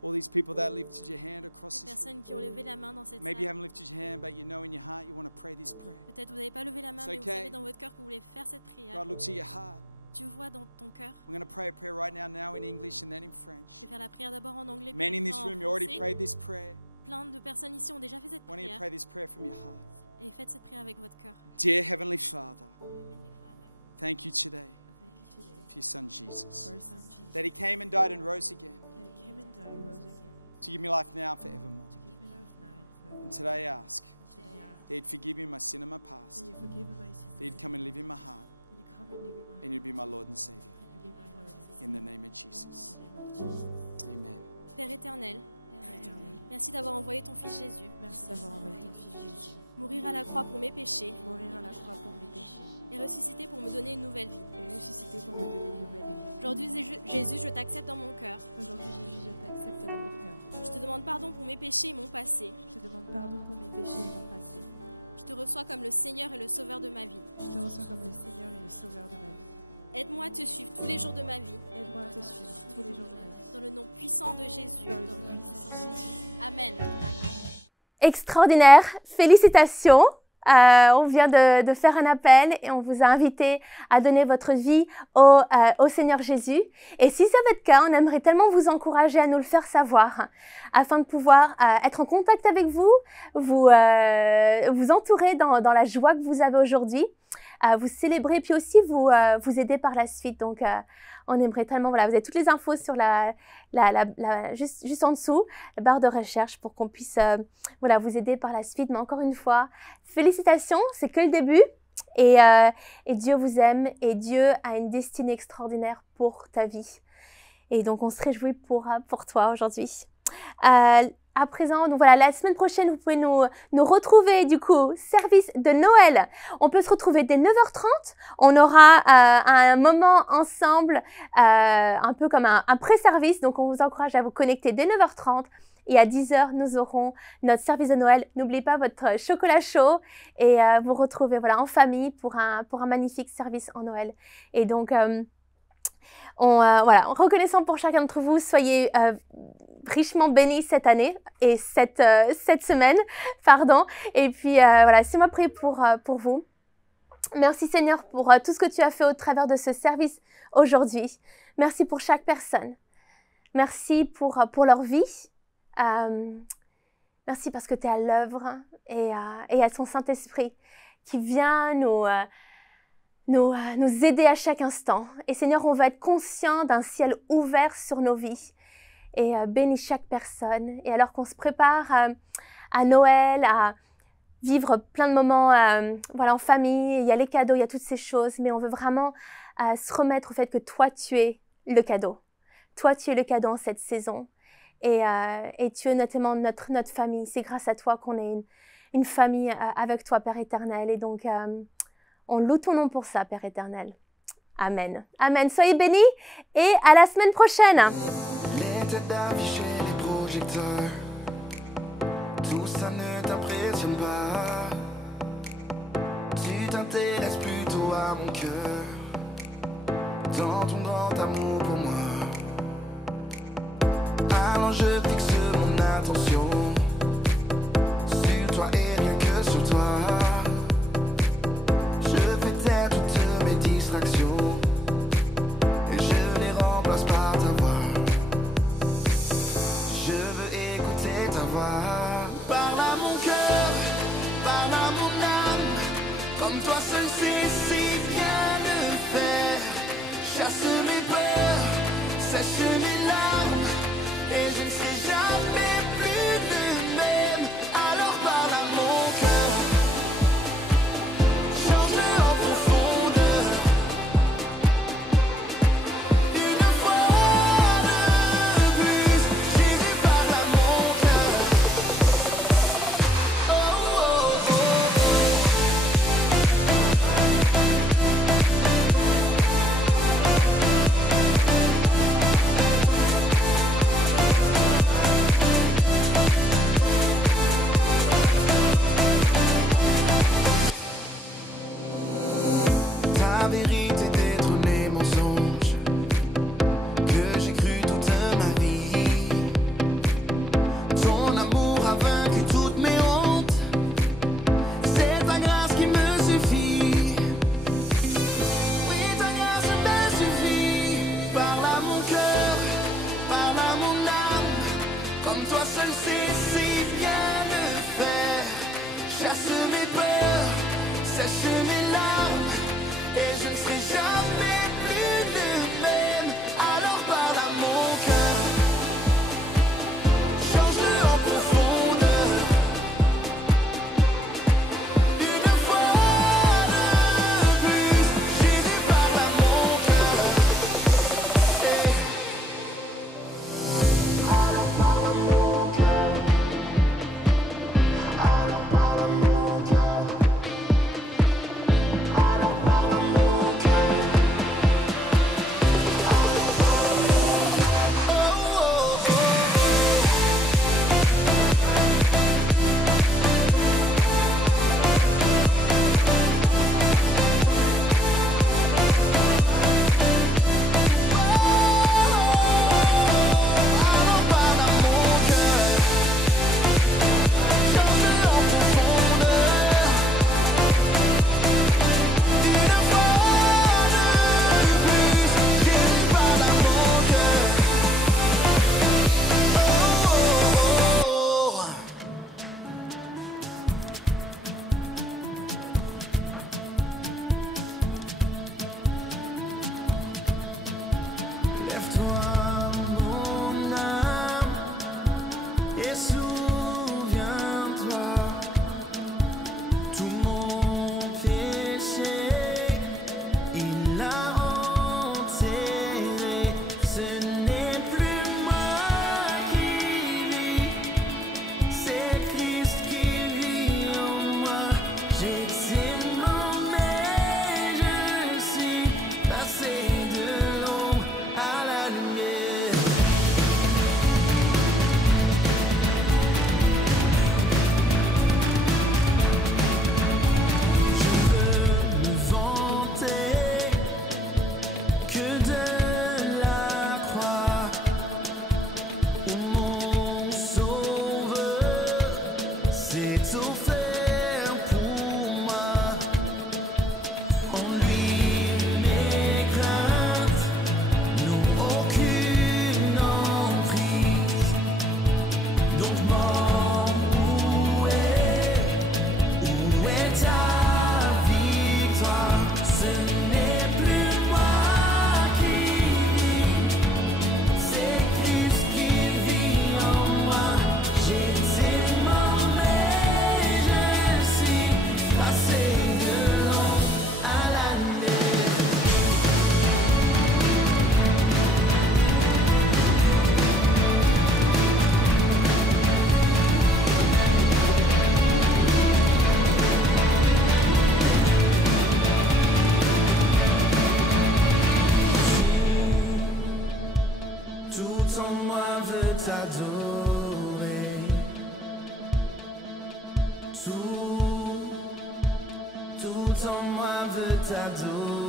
All these people that lifted your hand across Les this room. personnes qui ont levé la main dans cette Maybe you salle. haven't lifted your hand, but you know in your heart you want to pray this prayer. Peut-être vous n'avez pas levé la main, It's mais vous okay. savez dans votre cœur que vous voulez faire cette prière. God looks at your heart. Tu vois dans ton cœur. We're going to pray a prayer right now in English and then in Je French. vais faire la prière d'abord en anglais, puis Many in this après en room, you already français. prayed this prayer. Plein de personnes ici ont déjà fait cette Why don't you prière. pray this prayer from your heart? Et faites cette prière avec votre cœur. Dear Heavenly Father, thank you today for your Son Jesus, that He came and died and rose again to give me life now and forevermore. And today I ask that He'd forgive me my sin and my past, that He'd come and live in my heart, and You'd be my Lord and Savior. In the name of Jesus. Amen. Père éternel, merci d'avoir envoyé ton Fils Jésus Merci d'avoir envoyé ton Fils Jésus mourir à la croix pour mes péchés mourir à la croix pour mes péchés et ressusciter pour me donner une nouvelle vie. et ressusciter pour me donner une nouvelle vie. Aujourd'hui, Jésus, je t'accepte dans mon cœur. Aujourd'hui, Jésus, je t'accepte dans mon cœur. Je te demande pardon pour mes péchés et mon passé. Je te demande pardon pour mes péchés et mon passé. Je te reçois comme le Seigneur et le Sauveur de ma vie. Je te reçois comme le Seigneur et le Sauveur de ma vie. Aide-moi à te suivre tous les jours de ma vie. Aide-moi à te suivre tous les jours de ma vie. Dans le nom puissant de Jésus. Dans le nom puissant de Jésus. Amen. Extraordinaire, félicitations. On vient de faire un appel et on vous a invité à donner votre vie au Seigneur Jésus. Et si c'est votre cas, on aimerait tellement vous encourager à nous le faire savoir afin de pouvoir être en contact avec vous, vous entourer dans la joie que vous avez aujourd'hui, vous célébrer puis aussi vous aider par la suite. Donc, on aimerait tellement, voilà, vous avez toutes les infos sur juste en dessous, la barre de recherche pour qu'on puisse voilà, vous aider par la suite. Mais encore une fois, félicitations, c'est que le début. Et Dieu vous aime et Dieu a une destinée extraordinaire pour ta vie. Et donc, on se réjouit pour toi aujourd'hui. À présent, donc voilà, la semaine prochaine, vous pouvez nous retrouver du coup, service de Noël. On peut se retrouver dès 9h30. On aura un moment ensemble, un peu comme un pré-service. Donc, on vous encourage à vous connecter dès 9h30. Et à 10h, nous aurons notre service de Noël. N'oubliez pas votre chocolat chaud et vous retrouvez voilà, en famille pour un magnifique service en Noël. Et donc, voilà, reconnaissant pour chacun d'entre vous, soyez richement bénis cette année et cette semaine, pardon. Et puis voilà, c'est moi prier pour vous. Merci Seigneur pour tout ce que tu as fait au travers de ce service aujourd'hui. Merci pour chaque personne. Merci pour leur vie. Merci parce que tu es à l'œuvre et à ton Saint-Esprit qui vient nous aider à chaque instant. Et Seigneur, on va être conscient d'un ciel ouvert sur nos vies. Et bénis chaque personne. Et alors qu'on se prépare à Noël, à vivre plein de moments voilà, en famille, il y a les cadeaux, il y a toutes ces choses, mais on veut vraiment se remettre au fait que toi, tu es le cadeau. Toi, tu es le cadeau en cette saison. Et tu es notamment notre famille. C'est grâce à toi qu'on est une famille avec toi, Père éternel. Et donc, on loue ton nom pour ça, Père éternel. Amen. Amen. Soyez bénis et à la semaine prochaine. Les têtes d'afficher les projecteurs, Tout ça ne t'impressionne pas. Tu t'intéresses plutôt à mon cœur, dans ton grand amour pour moi. Alors je fixe mon attention sur toi et rien que sur toi. Je fais taire toutes mes distractions et je les remplace par ta voix. Je veux écouter ta voix. Parle à mon cœur, parle à mon âme, comme toi seul sais si bien le faire. Chasse mes peurs, sèche mes larmes, et je ne serai jamais plus le même. Alors parle à mon cœur, change-le en profondeur. Une fois de plus, j'irai parler à mon cœur. Oh, oh, oh, oh. Ta vérité détrône les mensonges que j'ai cru toute ma vie. Ton amour a vaincu toutes mes hontes. C'est ta grâce qui me suffit. Oui, ta grâce me suffit. Parle à mon cœur, parle à mon âme, comme toi seul sais si bien le faire. Chasse mes peurs, sèche mes larmes, et je ne serai jamais plus le même. Alors parle à mon cœur, change-le en profondeur. Une fois de plus, j'irai parler à mon cœur. Alors parle à mon cœur. Alors parle à mon cœur. Alors parle à mon cœur. t'adorer.